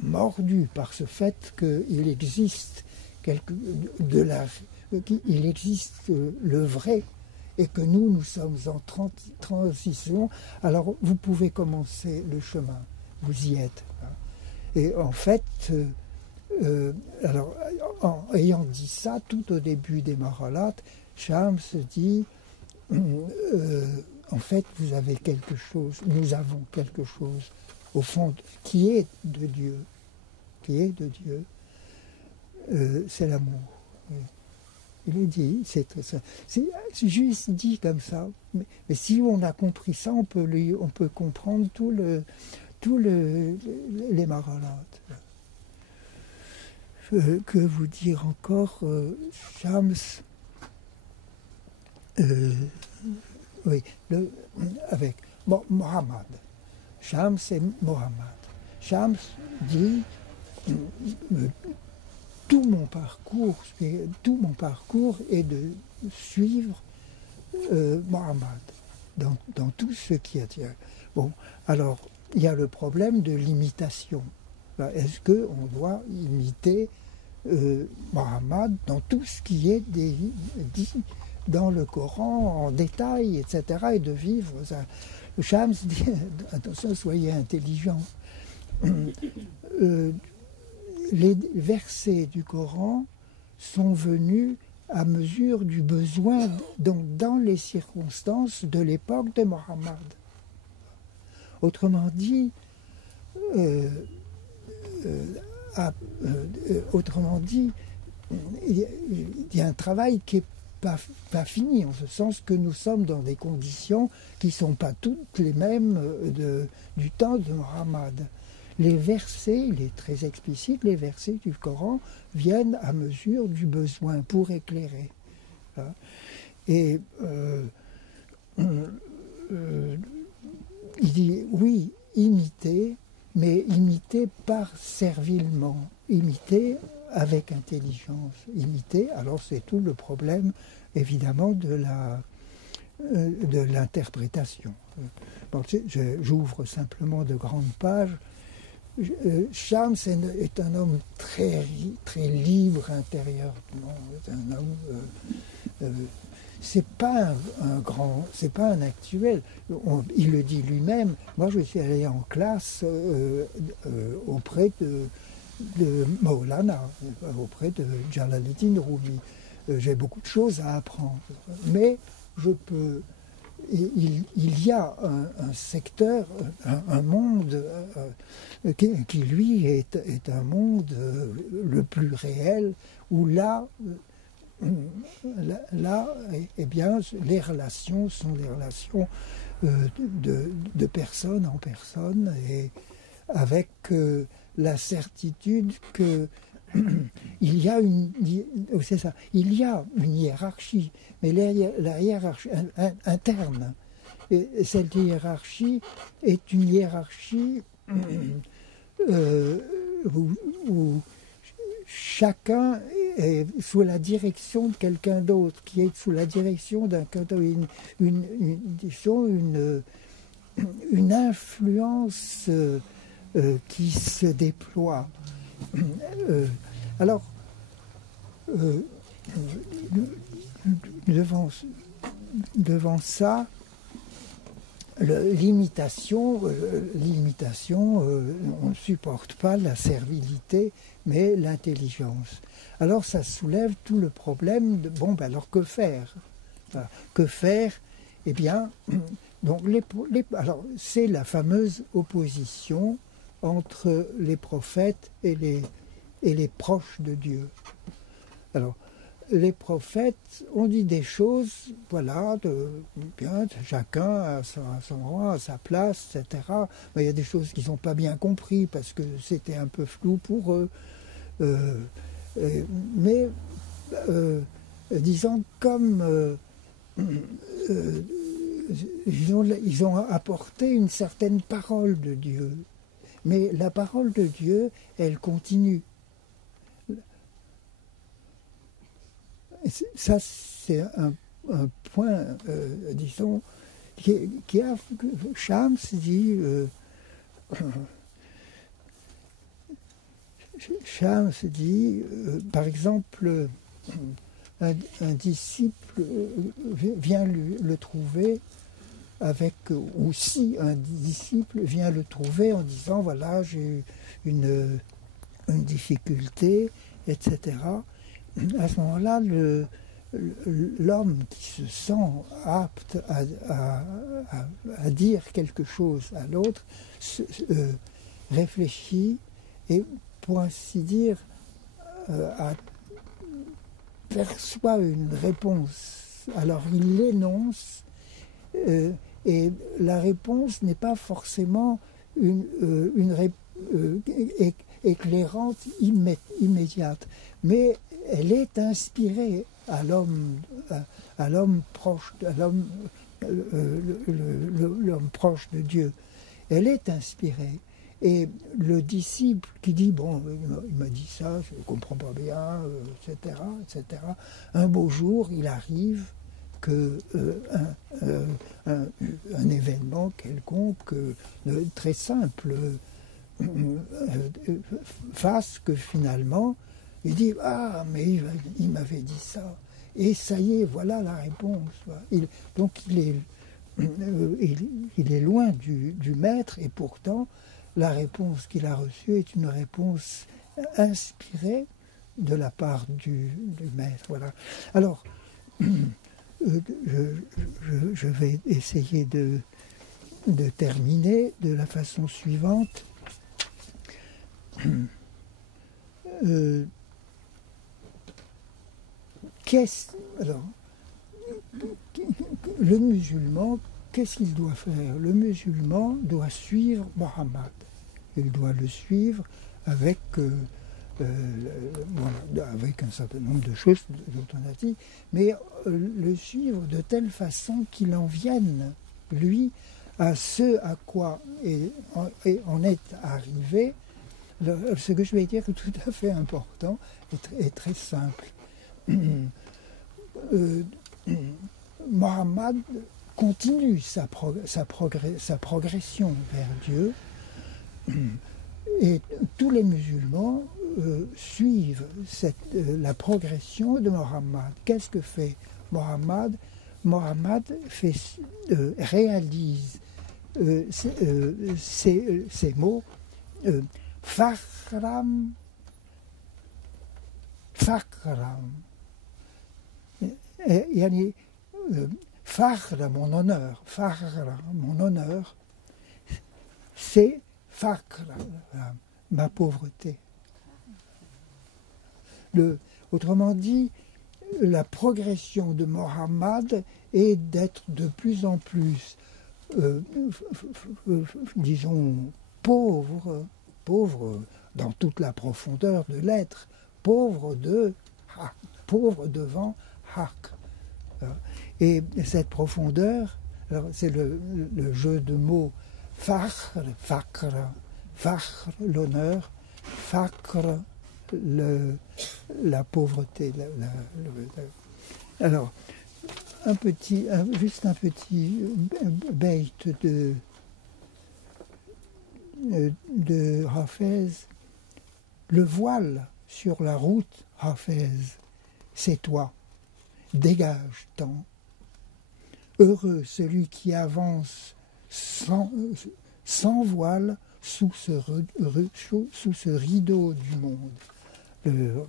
mordu par ce fait qu'il existe il existe le vrai et que nous sommes en transition, alors vous pouvez commencer le chemin, vous y êtes. Et en fait, alors, en ayant dit ça, tout au début des Mahalat, Shams dit, en fait, vous avez quelque chose, nous avons quelque chose, au fond, qui est de Dieu, c'est l'amour. Il est dit, c'est juste dit comme ça, mais si on a compris ça, on peut comprendre les Mahalat. Que vous dire encore, Shams, oui, avec Mohammed. Shams et Mohammed. Shams dit tout mon parcours est de suivre Mohammed dans tout ce qui attire. Bon, alors il y a le problème de l'imitation. Est-ce qu'on doit imiter Mohammed dans tout ce qui est dit dans le Coran en détail, etc., et de vivre ça? Le Shams dit, attention, soyez intelligents. Les versets du Coran sont venus à mesure du besoin, donc dans les circonstances de l'époque de Mohammed. Autrement dit, il y a un travail qui n'est pas fini, en ce sens que nous sommes dans des conditions qui ne sont pas toutes les mêmes du temps de Mohammed. Les versets, il est très explicite, les versets du Coran viennent à mesure du besoin pour éclairer. Et il dit, oui, imiter, mais imiter par servilement, imiter avec intelligence, imiter, alors c'est tout le problème, évidemment, de l'interprétation. Bon, j'ouvre simplement de grandes pages. Shams est un homme très libre intérieurement, c'est un homme... c'est pas c'est pas un actuel. Il le dit lui-même. Moi, je suis allé en classe auprès de Maulana, auprès de Jalaluddin Rumi. J'ai beaucoup de choses à apprendre, mais il y a un secteur, un monde qui lui est un monde le plus réel, où là, eh bien, les relations sont des relations de personne en personne, et avec la certitude que il y a une hiérarchie, mais la hiérarchie interne. Et cette hiérarchie est une hiérarchie où chacun est sous la direction de quelqu'un d'autre, qui est sous la direction d'un une influence qui se déploie. Alors, devant ça, l'imitation, on ne supporte pas la servilité, mais l'intelligence. Alors ça soulève tout le problème de, bon, ben alors que faire? Enfin, que faire? Eh bien, donc alors c'est la fameuse opposition entre les prophètes et les proches de Dieu. Alors, les prophètes ont dit des choses, voilà, bien, chacun à son rang, à sa place, etc. Mais il y a des choses qu'ils n'ont pas bien compris parce que c'était un peu flou pour eux. Mais, disons, comme ils ont apporté une certaine parole de Dieu. Mais la parole de Dieu, elle continue. Ça, c'est un point, disons, qui a... Shams dit... Shams dit, par exemple, un disciple vient le trouver avec, ou si un disciple vient le trouver en disant voilà, j'ai une difficulté, etc. À ce moment-là, l'homme qui se sent apte à dire quelque chose à l'autre réfléchit et, pour ainsi dire, perçoit une réponse. Alors il l'énonce et la réponse n'est pas forcément une réponse éclairante immédiate, mais elle est inspirée à l'homme proche, à l'homme proche de Dieu. Elle est inspirée. Et le disciple qui dit, bon, il m'a dit ça, je ne comprends pas bien, etc., etc. Un beau jour, il arrive que un événement quelconque, très simple, fasse que finalement, il dit, ah, mais il m'avait dit ça. Et ça y est, voilà la réponse. Donc il est loin du maître, et pourtant, la réponse qu'il a reçue est une réponse inspirée de la part du maître. Voilà. Alors, je vais essayer de terminer de la façon suivante. Alors, le musulman, qu'est-ce qu'il doit faire? Le musulman doit suivre Mohammed. Il doit le suivre avec, avec un certain nombre de choses dont on a dit, mais le suivre de telle façon qu'il en vienne, lui, à ce à quoi on est arrivé. Ce que je vais dire est tout à fait important et très simple. Mohammed continue sa progression vers Dieu, et tous les musulmans suivent la progression de Mohammed. Qu'est-ce que fait Mohammed? Mohammed réalise ces mots Fakhram, yani Fakhr, mon honneur, c'est Fakr, ma pauvreté. Autrement dit, la progression de Mohammed est d'être de plus en plus, disons, pauvre dans toute la profondeur de l'être, pauvre devant Haq. Et cette profondeur, c'est le jeu de mots Fakhr, l'honneur, Fakr, la pauvreté. Alors, juste un petit bait de Hafez. Le voile sur la route, Hafez, c'est toi. Dégage-t'en. Heureux celui qui avance sans voile sous ce rideau du monde. Le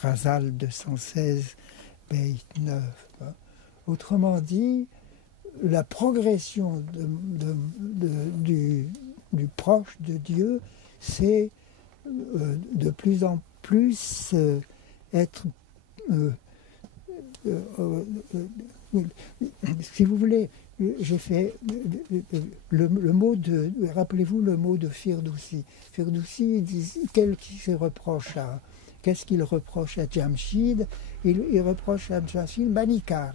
Ghazal 216, Beit 9. Autrement dit, la progression du proche de Dieu, c'est de plus en plus être... si vous voulez, j'ai fait le mot de... Rappelez-vous le mot de Firdoussi. Firdoussi, qu'est-ce qu'il reproche à Jamshid? Il reproche à Jamshid Manicard.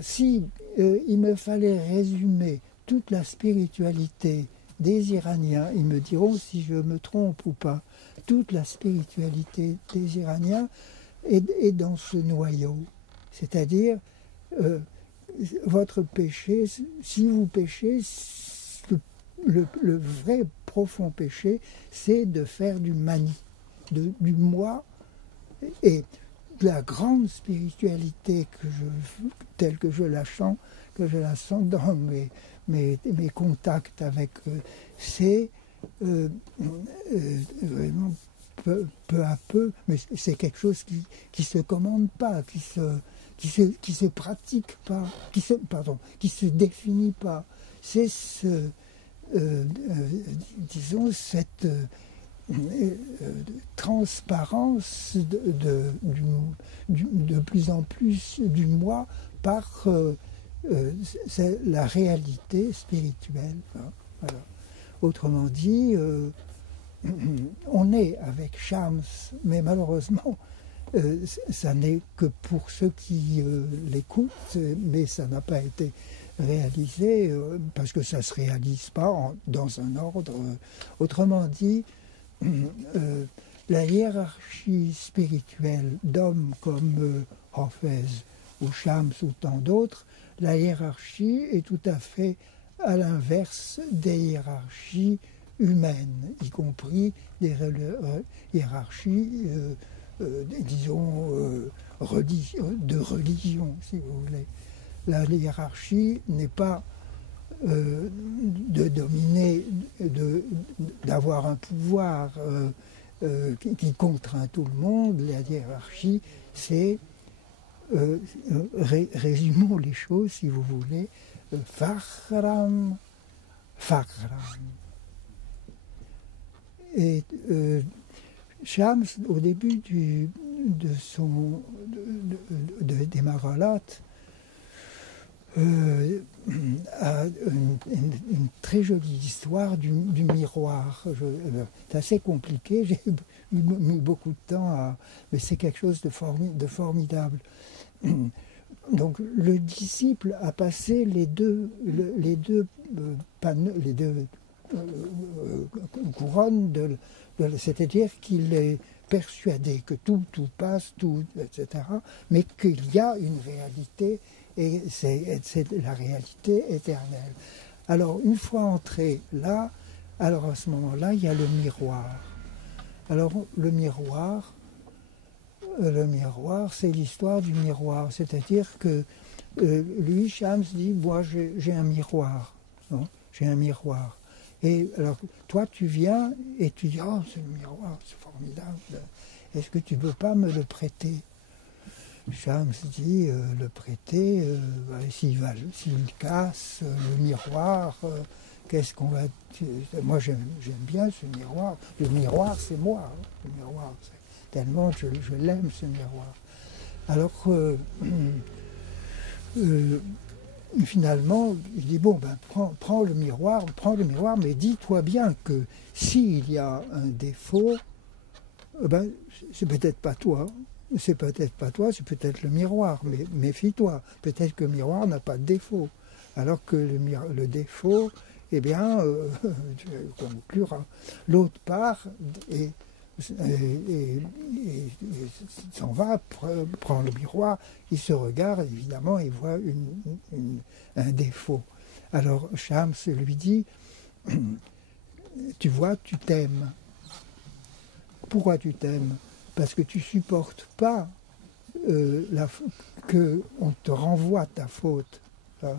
Si il me fallait résumer toute la spiritualité des Iraniens, ils me diront si je me trompe ou pas, toute la spiritualité des Iraniens est dans ce noyau. C'est-à-dire, votre péché, si vous péchez, le vrai profond péché, c'est de faire du mani, du moi. Et la grande spiritualité telle que je la sens dans mes contacts avec c'est vraiment peu à peu, mais c'est quelque chose qui se commande pas, qui se pratique pas, qui se définit pas. C'est disons cette transparence de plus en plus du moi par c'est la réalité spirituelle. Hein, voilà. Autrement dit, on est avec Shams, mais malheureusement, ça n'est que pour ceux qui l'écoutent, mais ça n'a pas été réalisé parce que ça ne se réalise pas dans un ordre. Autrement dit, la hiérarchie spirituelle d'hommes comme Hafez ou Shams ou tant d'autres, la hiérarchie est tout à fait à l'inverse des hiérarchies humaines, y compris des hiérarchies, disons, de religion, si vous voulez. La hiérarchie n'est pas de dominer, d'avoir un pouvoir qui contraint tout le monde. La hiérarchie, c'est, résumons les choses, si vous voulez, Fakhram. Et Shams, au début des Marolat, a une très jolie histoire du miroir. C'est assez compliqué, j'ai mis beaucoup de temps mais c'est quelque chose de formidable. Donc le disciple a passé les deux couronnes, c'est-à-dire qu'il est persuadé que tout passe, etc., mais qu'il y a une réalité, et c'est la réalité éternelle. Alors une fois entré là, alors à ce moment-là, il y a le miroir. Alors le miroir, c'est l'histoire du miroir. C'est-à-dire que lui, Shams, dit, moi j'ai un miroir. Non, j'ai un miroir. Et alors toi tu viens et tu dis, oh c'est le miroir, c'est formidable. Est-ce que tu ne peux pas me le prêter? Shams dit, le prêter, s'il casse le miroir, qu'est-ce qu'on va... Moi j'aime bien ce miroir. Le miroir c'est moi. Hein. Le miroir, tellement je l'aime ce miroir. Alors finalement, il dit, bon, ben, prends le miroir, mais dis-toi bien que s'il y a un défaut, ben, c'est peut-être pas toi, c'est peut-être le miroir, mais méfie-toi, peut-être que le miroir n'a pas de défaut, alors que le défaut, eh bien, tu concluras. L'autre part, et s'en va, prend le miroir, il se regarde, évidemment, il voit un défaut. Alors Shams lui dit, tu vois, tu t'aimes. Pourquoi tu t'aimes? Parce que tu supportes pas qu'on te renvoie ta faute. Hein.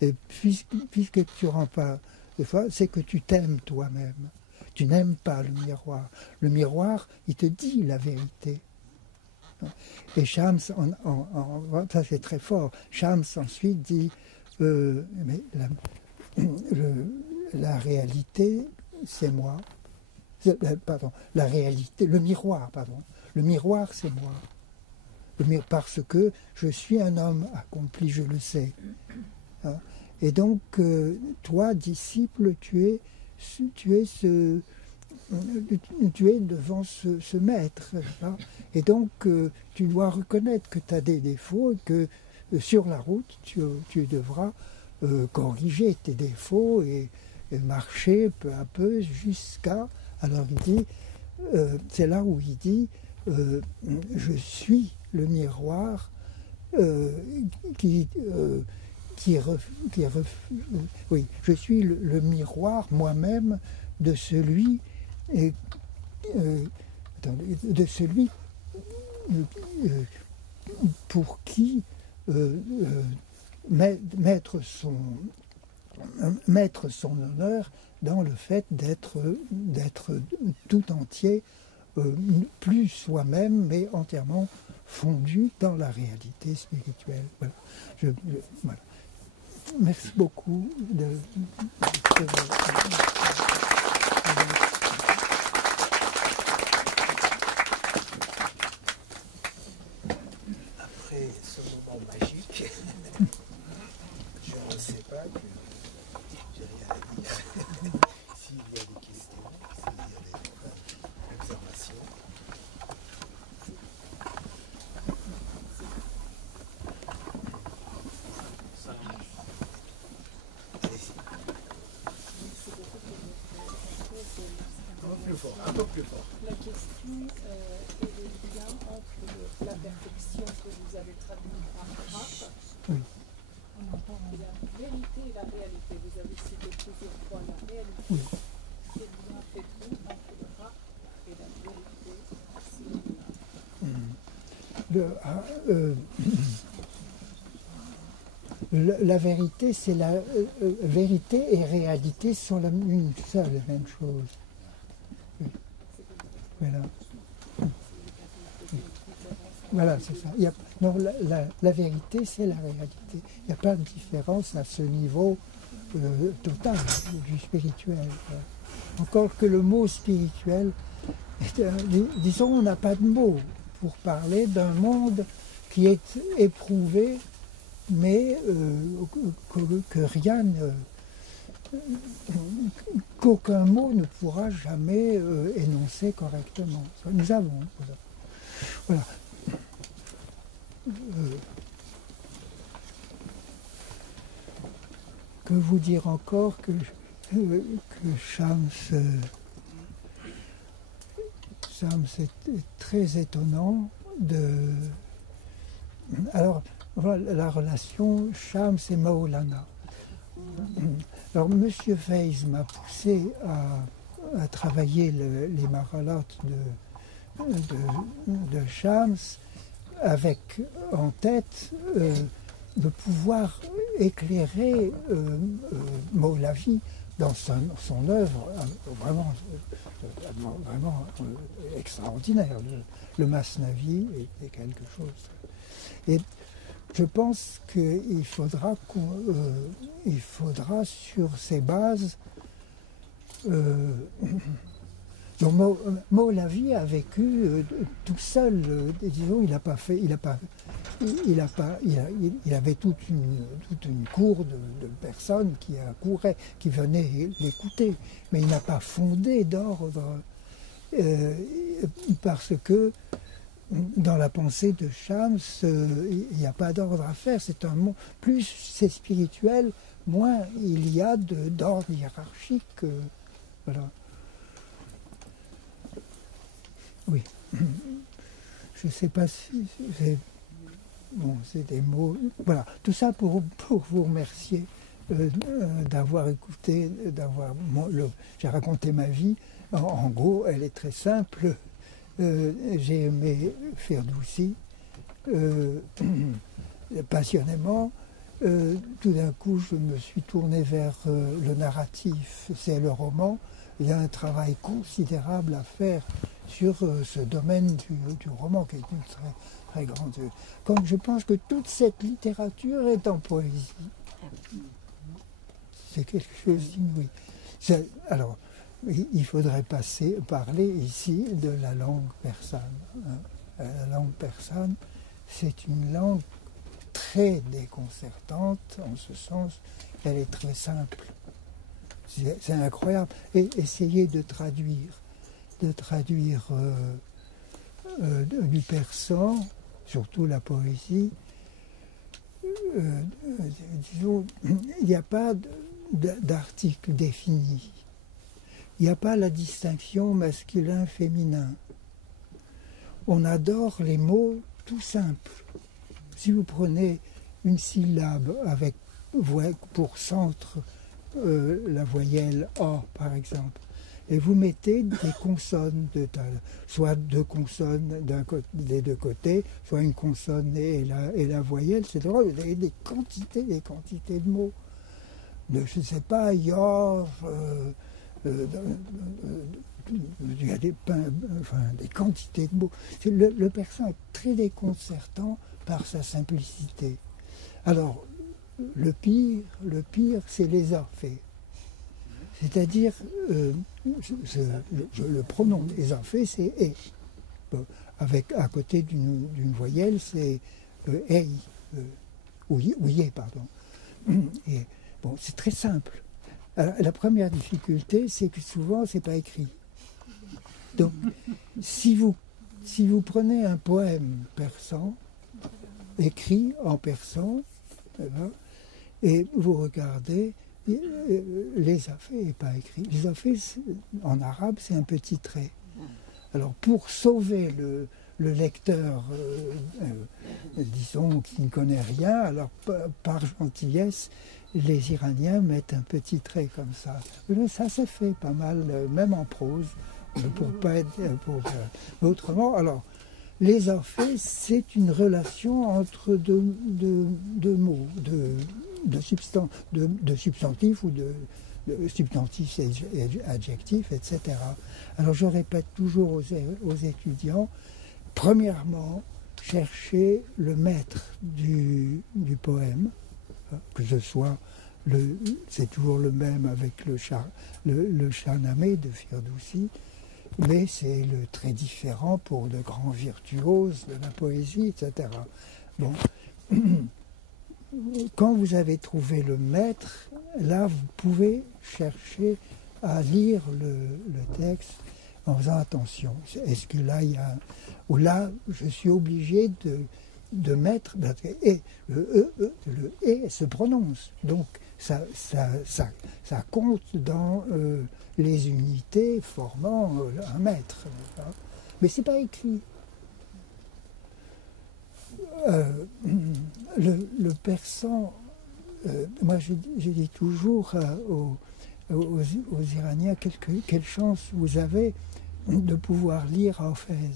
Et puisque tu ne rends pas de faute, c'est que tu t'aimes toi-même. Tu n'aimes pas le miroir. Le miroir, il te dit la vérité. Et Shams, ça c'est très fort, Shams ensuite dit, mais la réalité, c'est moi. Pardon, la réalité, le miroir, c'est moi. Parce que je suis un homme accompli, je le sais. Hein. Et donc, toi, disciple, tu es devant ce maître. Hein, et donc, tu dois reconnaître que tu as des défauts et que sur la route, tu devras corriger tes défauts et marcher peu à peu jusqu'à... Alors il dit, c'est là où il dit, je suis le miroir oui, je suis le miroir moi-même de celui pour qui mettre son honneur dans le fait d'être tout entier, plus soi-même, mais entièrement fondu dans la réalité spirituelle. Voilà. Voilà. Merci beaucoup. Après ce moment magique, je ne sais pas que j'ai rien à dire. S'il y a des questions, s'il y a des observations. Allez-y. Un peu plus fort. La question est le lien entre la perfection que vous avez traduite par Rapp Oui. et la vérité et la réalité. Vous avez cité plusieurs fois la réalité. Oui. Quel lien faites-vous entre le Rapp et la vérité? La vérité, c'est la vérité et réalité sont une seule et même chose. Oui. Voilà. Voilà, c'est ça. Non, la vérité, c'est la réalité. Il n'y a pas de différence à ce niveau total du spirituel. Encore que le mot spirituel, disons, on n'a pas de mots pour parler d'un monde qui est éprouvé, mais que rien qu'aucun mot ne pourra jamais énoncer correctement. Nous avons. Voilà. Que vous dire encore que Shams est très étonnant de... Alors, voilà la relation Shams et Maulana. Alors, M. Feiz m'a poussé à travailler les maralotes de Shams avec en tête de pouvoir éclairer Maulavi dans son œuvre vraiment extraordinaire. Le Masnavi est quelque chose. Et je pense qu'il faudra sur ces bases. Donc Maulavi a vécu tout seul. Disons, il avait toute une cour de personnes qui accouraient, qui venaient l'écouter, mais il n'a pas fondé d'ordre parce que dans la pensée de Shams, il n'y a pas d'ordre à faire. C'est un mot. Plus c'est spirituel, moins il y a d'ordre hiérarchique. Voilà. Oui. Je ne sais pas si c'est... Bon, c'est des mots... Voilà. Tout ça pour vous remercier d'avoir écouté, j'ai raconté ma vie. En gros, elle est très simple. J'ai aimé Ferdowsi passionnément. Tout d'un coup, je me suis tourné vers le narratif, c'est le roman. Il y a un travail considérable à faire sur ce domaine du roman, qui est une très, très grande... Comme je pense que toute cette littérature est en poésie. C'est quelque chose d'inouï. Alors, il faudrait parler ici de la langue persane. La langue persane, c'est une langue très déconcertante, en ce sens, elle est très simple. C'est incroyable. Et essayer de traduire du persan, surtout la poésie, disons, il n'y a pas d'article défini. Il n'y a pas la distinction masculin-féminin. On adore les mots tout simples. Si vous prenez une syllabe avec pour centre la voyelle A, par exemple, et vous mettez des consonnes, soit deux consonnes des deux côtés, soit une consonne et la voyelle, etc. Vous avez des quantités de mots. Je ne sais pas, il y a des quantités de mots. Le persan est très déconcertant par sa simplicité. Alors, le pire, c'est les orphées. C'est-à-dire, le pronom des orphées, c'est « et ». Bon, à côté d'une voyelle, c'est « ei », ou « yé », pardon. Et, bon, c'est très simple. Alors, la première difficulté, c'est que souvent, c'est pas écrit. Donc, si vous prenez un poème persan, écrit en persan, et vous regardez, les affaires n'est pas écrit. Les affaires, en arabe, c'est un petit trait. Alors, pour sauver le lecteur, disons, qui ne connaît rien, alors par gentillesse, les Iraniens mettent un petit trait comme ça. Ça s'est fait pas mal, même en prose, pour pas être... autrement, alors, les orphées, c'est une relation entre deux mots, de substantifs ou de substantifs et adjectifs, etc. Alors je répète toujours aux étudiants, premièrement, cherchez le maître du poème, que ce soit, c'est toujours le même avec le Shahnameh de Firdoussi, mais c'est le très différent pour de grands virtuoses de la poésie, etc. Bon. Quand vous avez trouvé le maître, là, vous pouvez chercher à lire le texte en faisant attention. Est-ce que là, il y a... Ou là, je suis obligé de mettre... Et, le et se prononce. Donc, ça compte dans les unités formant un maître. Mais ce n'est pas écrit. Le persan, moi je dis toujours aux Iraniens, quelle chance vous avez de pouvoir lire Hafez.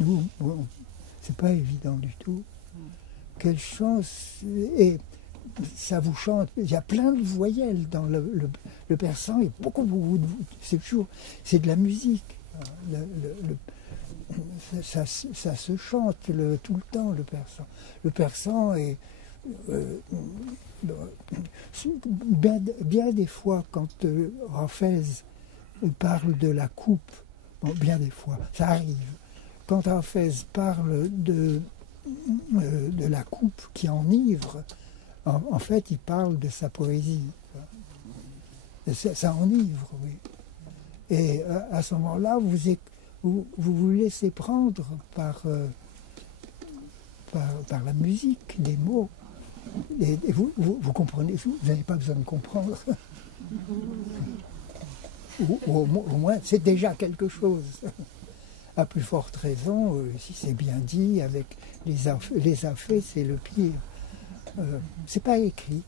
Nous, c'est pas évident du tout. Quelle chance, et ça vous chante. Il y a plein de voyelles dans le persan, et beaucoup c'est de la musique. Ça se chante tout le temps, le persan. Le persan est... bien des fois, quand Hafez parle de la coupe, bon, bien des fois, ça arrive. Quand Hafez parle de la coupe qui enivre, en fait, il parle de sa poésie. Ça enivre, oui. Et à ce moment-là, vous laissez prendre par la musique, des mots. Et vous comprenez, vous n'avez pas besoin de comprendre. ou au moins, c'est déjà quelque chose. À plus forte raison, si c'est bien dit, avec les affaires, c'est le pire. C'est pas écrit.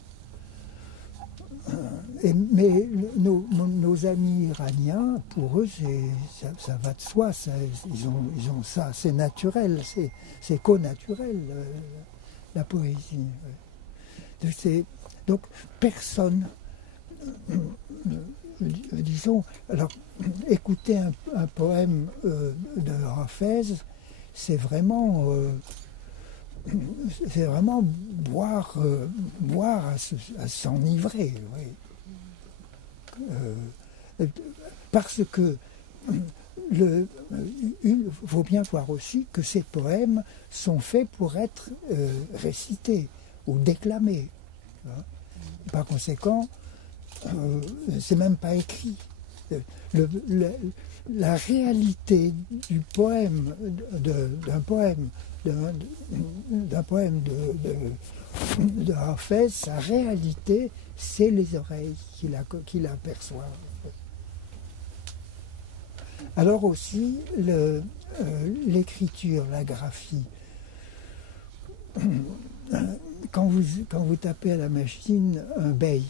Mais nos amis iraniens, pour eux, ça va de soi. Ils ont ça, c'est naturel, c'est co-naturel, la poésie. Donc personne, disons, alors écouter un poème de Hafez, c'est vraiment boire à s'enivrer, oui. Parce que il faut bien voir aussi que ces poèmes sont faits pour être récités ou déclamés. Par conséquent, c'est même pas écrit. La réalité du poème, d'un poème de Hafez, sa réalité, c'est les oreilles qui l'aperçoivent. Alors aussi, l'écriture, la graphie. Quand vous tapez à la machine un beit,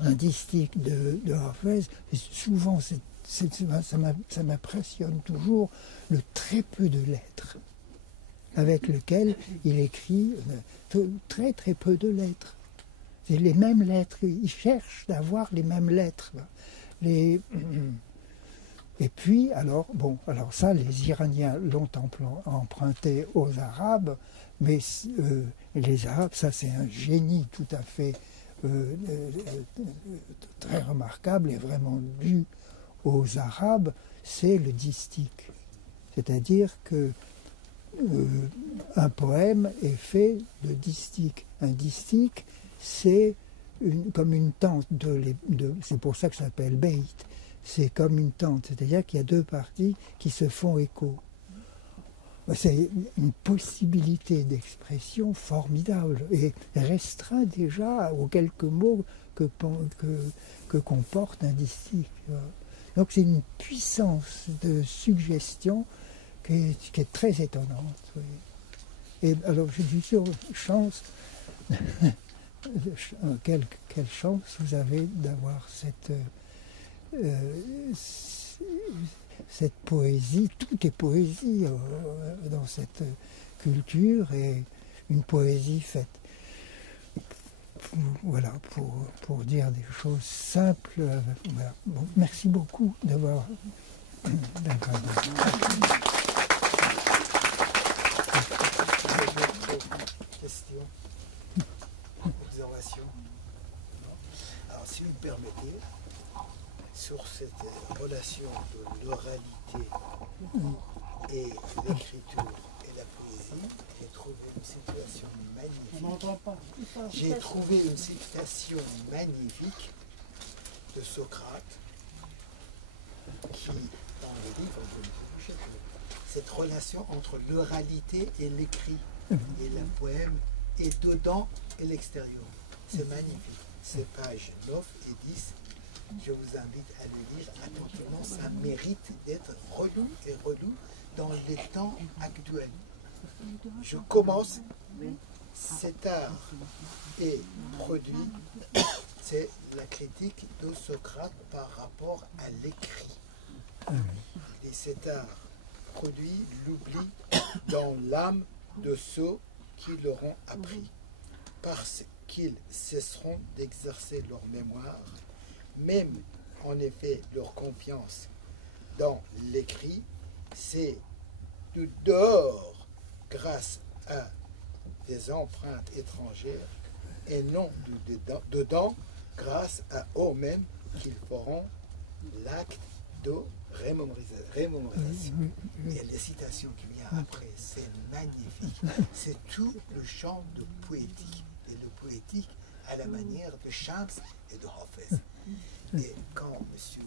un distique de Hafez, et souvent ça m'impressionne toujours le très peu de lettres avec lequel il écrit, très très peu de lettres. C'est les mêmes lettres, il cherche d'avoir les mêmes lettres. Et puis, alors ça, les Iraniens l'ont emprunté aux Arabes, mais les Arabes, ça c'est un génie tout à fait très remarquable et vraiment dû aux Arabes, c'est le distique. C'est-à-dire que un poème est fait de distique. Un distique, c'est comme une tente, c'est pour ça que ça s'appelle beit. C'est comme une tente, c'est-à-dire qu'il y a deux parties qui se font écho. C'est une possibilité d'expression formidable et restreint déjà aux quelques mots que comporte un distique. Donc c'est une puissance de suggestion qui est très étonnante. Oui. Et alors je dis sur chance, quelle chance vous avez d'avoir cette poésie, tout est poésie dans cette culture, et une poésie faite pour dire des choses simples. Voilà. Bon, merci beaucoup d'avoir Questions, observations. Alors, si vous me permettez, sur cette relation de l'oralité et l'écriture et la poésie, j'ai trouvé une situation magnifique. J'ai trouvé une citation magnifique de Socrate qui, dans le livre, cette relation entre l'oralité et l'écrit et le poème et dedans et l'extérieur. C'est magnifique. C'est pages 9 et 10. Je vous invite à le lire attentivement. Ça mérite d'être relu et relu dans les temps actuels. Je commence. Cet art est produit, c'est la critique de Socrate par rapport à l'écrit. Et cet art produit l'oubli dans l'âme de ceux qui l'auront appris, parce qu'ils cesseront d'exercer leur mémoire, même en effet leur confiance dans l'écrit, c'est du dehors grâce à des empreintes étrangères et non du dedans grâce à eux-mêmes qu'ils feront l'acte de rémémorisation. Et les citations qui viennent après, c'est magnifique. C'est tout le champ de poétique. Et le poétique à la manière de Shams et de Hafez. Et quand M.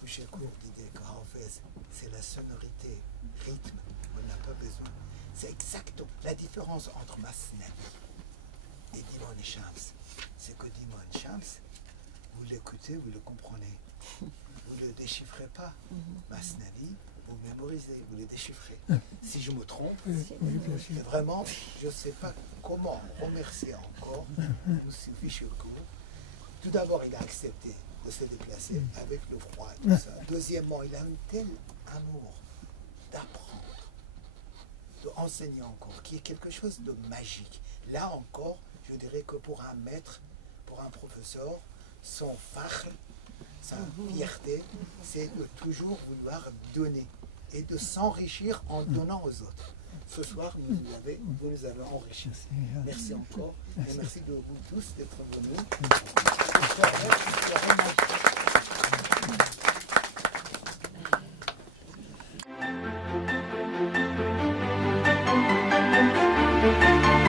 Pouchecourt disait que Hafez, c'est la sonorité, rythme, on n'a pas besoin. C'est exactement la différence entre Masnavi et Dimon et Shams. C'est que Dimon et Shams, vous l'écoutez, vous le comprenez. Vous ne le déchiffrez pas. Masnavi, vous mémorisez, vous le déchiffrez. Si je me trompe, vraiment, je ne sais pas comment remercier encore M. Pouchecourt. Tout d'abord, il a accepté de se déplacer avec le froid et tout ça. Deuxièmement, il a un tel amour d'apprendre, d'enseigner encore, qui est quelque chose de magique. Là encore, je dirais que pour un maître, pour un professeur, son fakhr, sa fierté, c'est de toujours vouloir donner et de s'enrichir en donnant aux autres. Ce soir, vous nous avez enrichis. Merci encore et merci de vous tous d'être venus.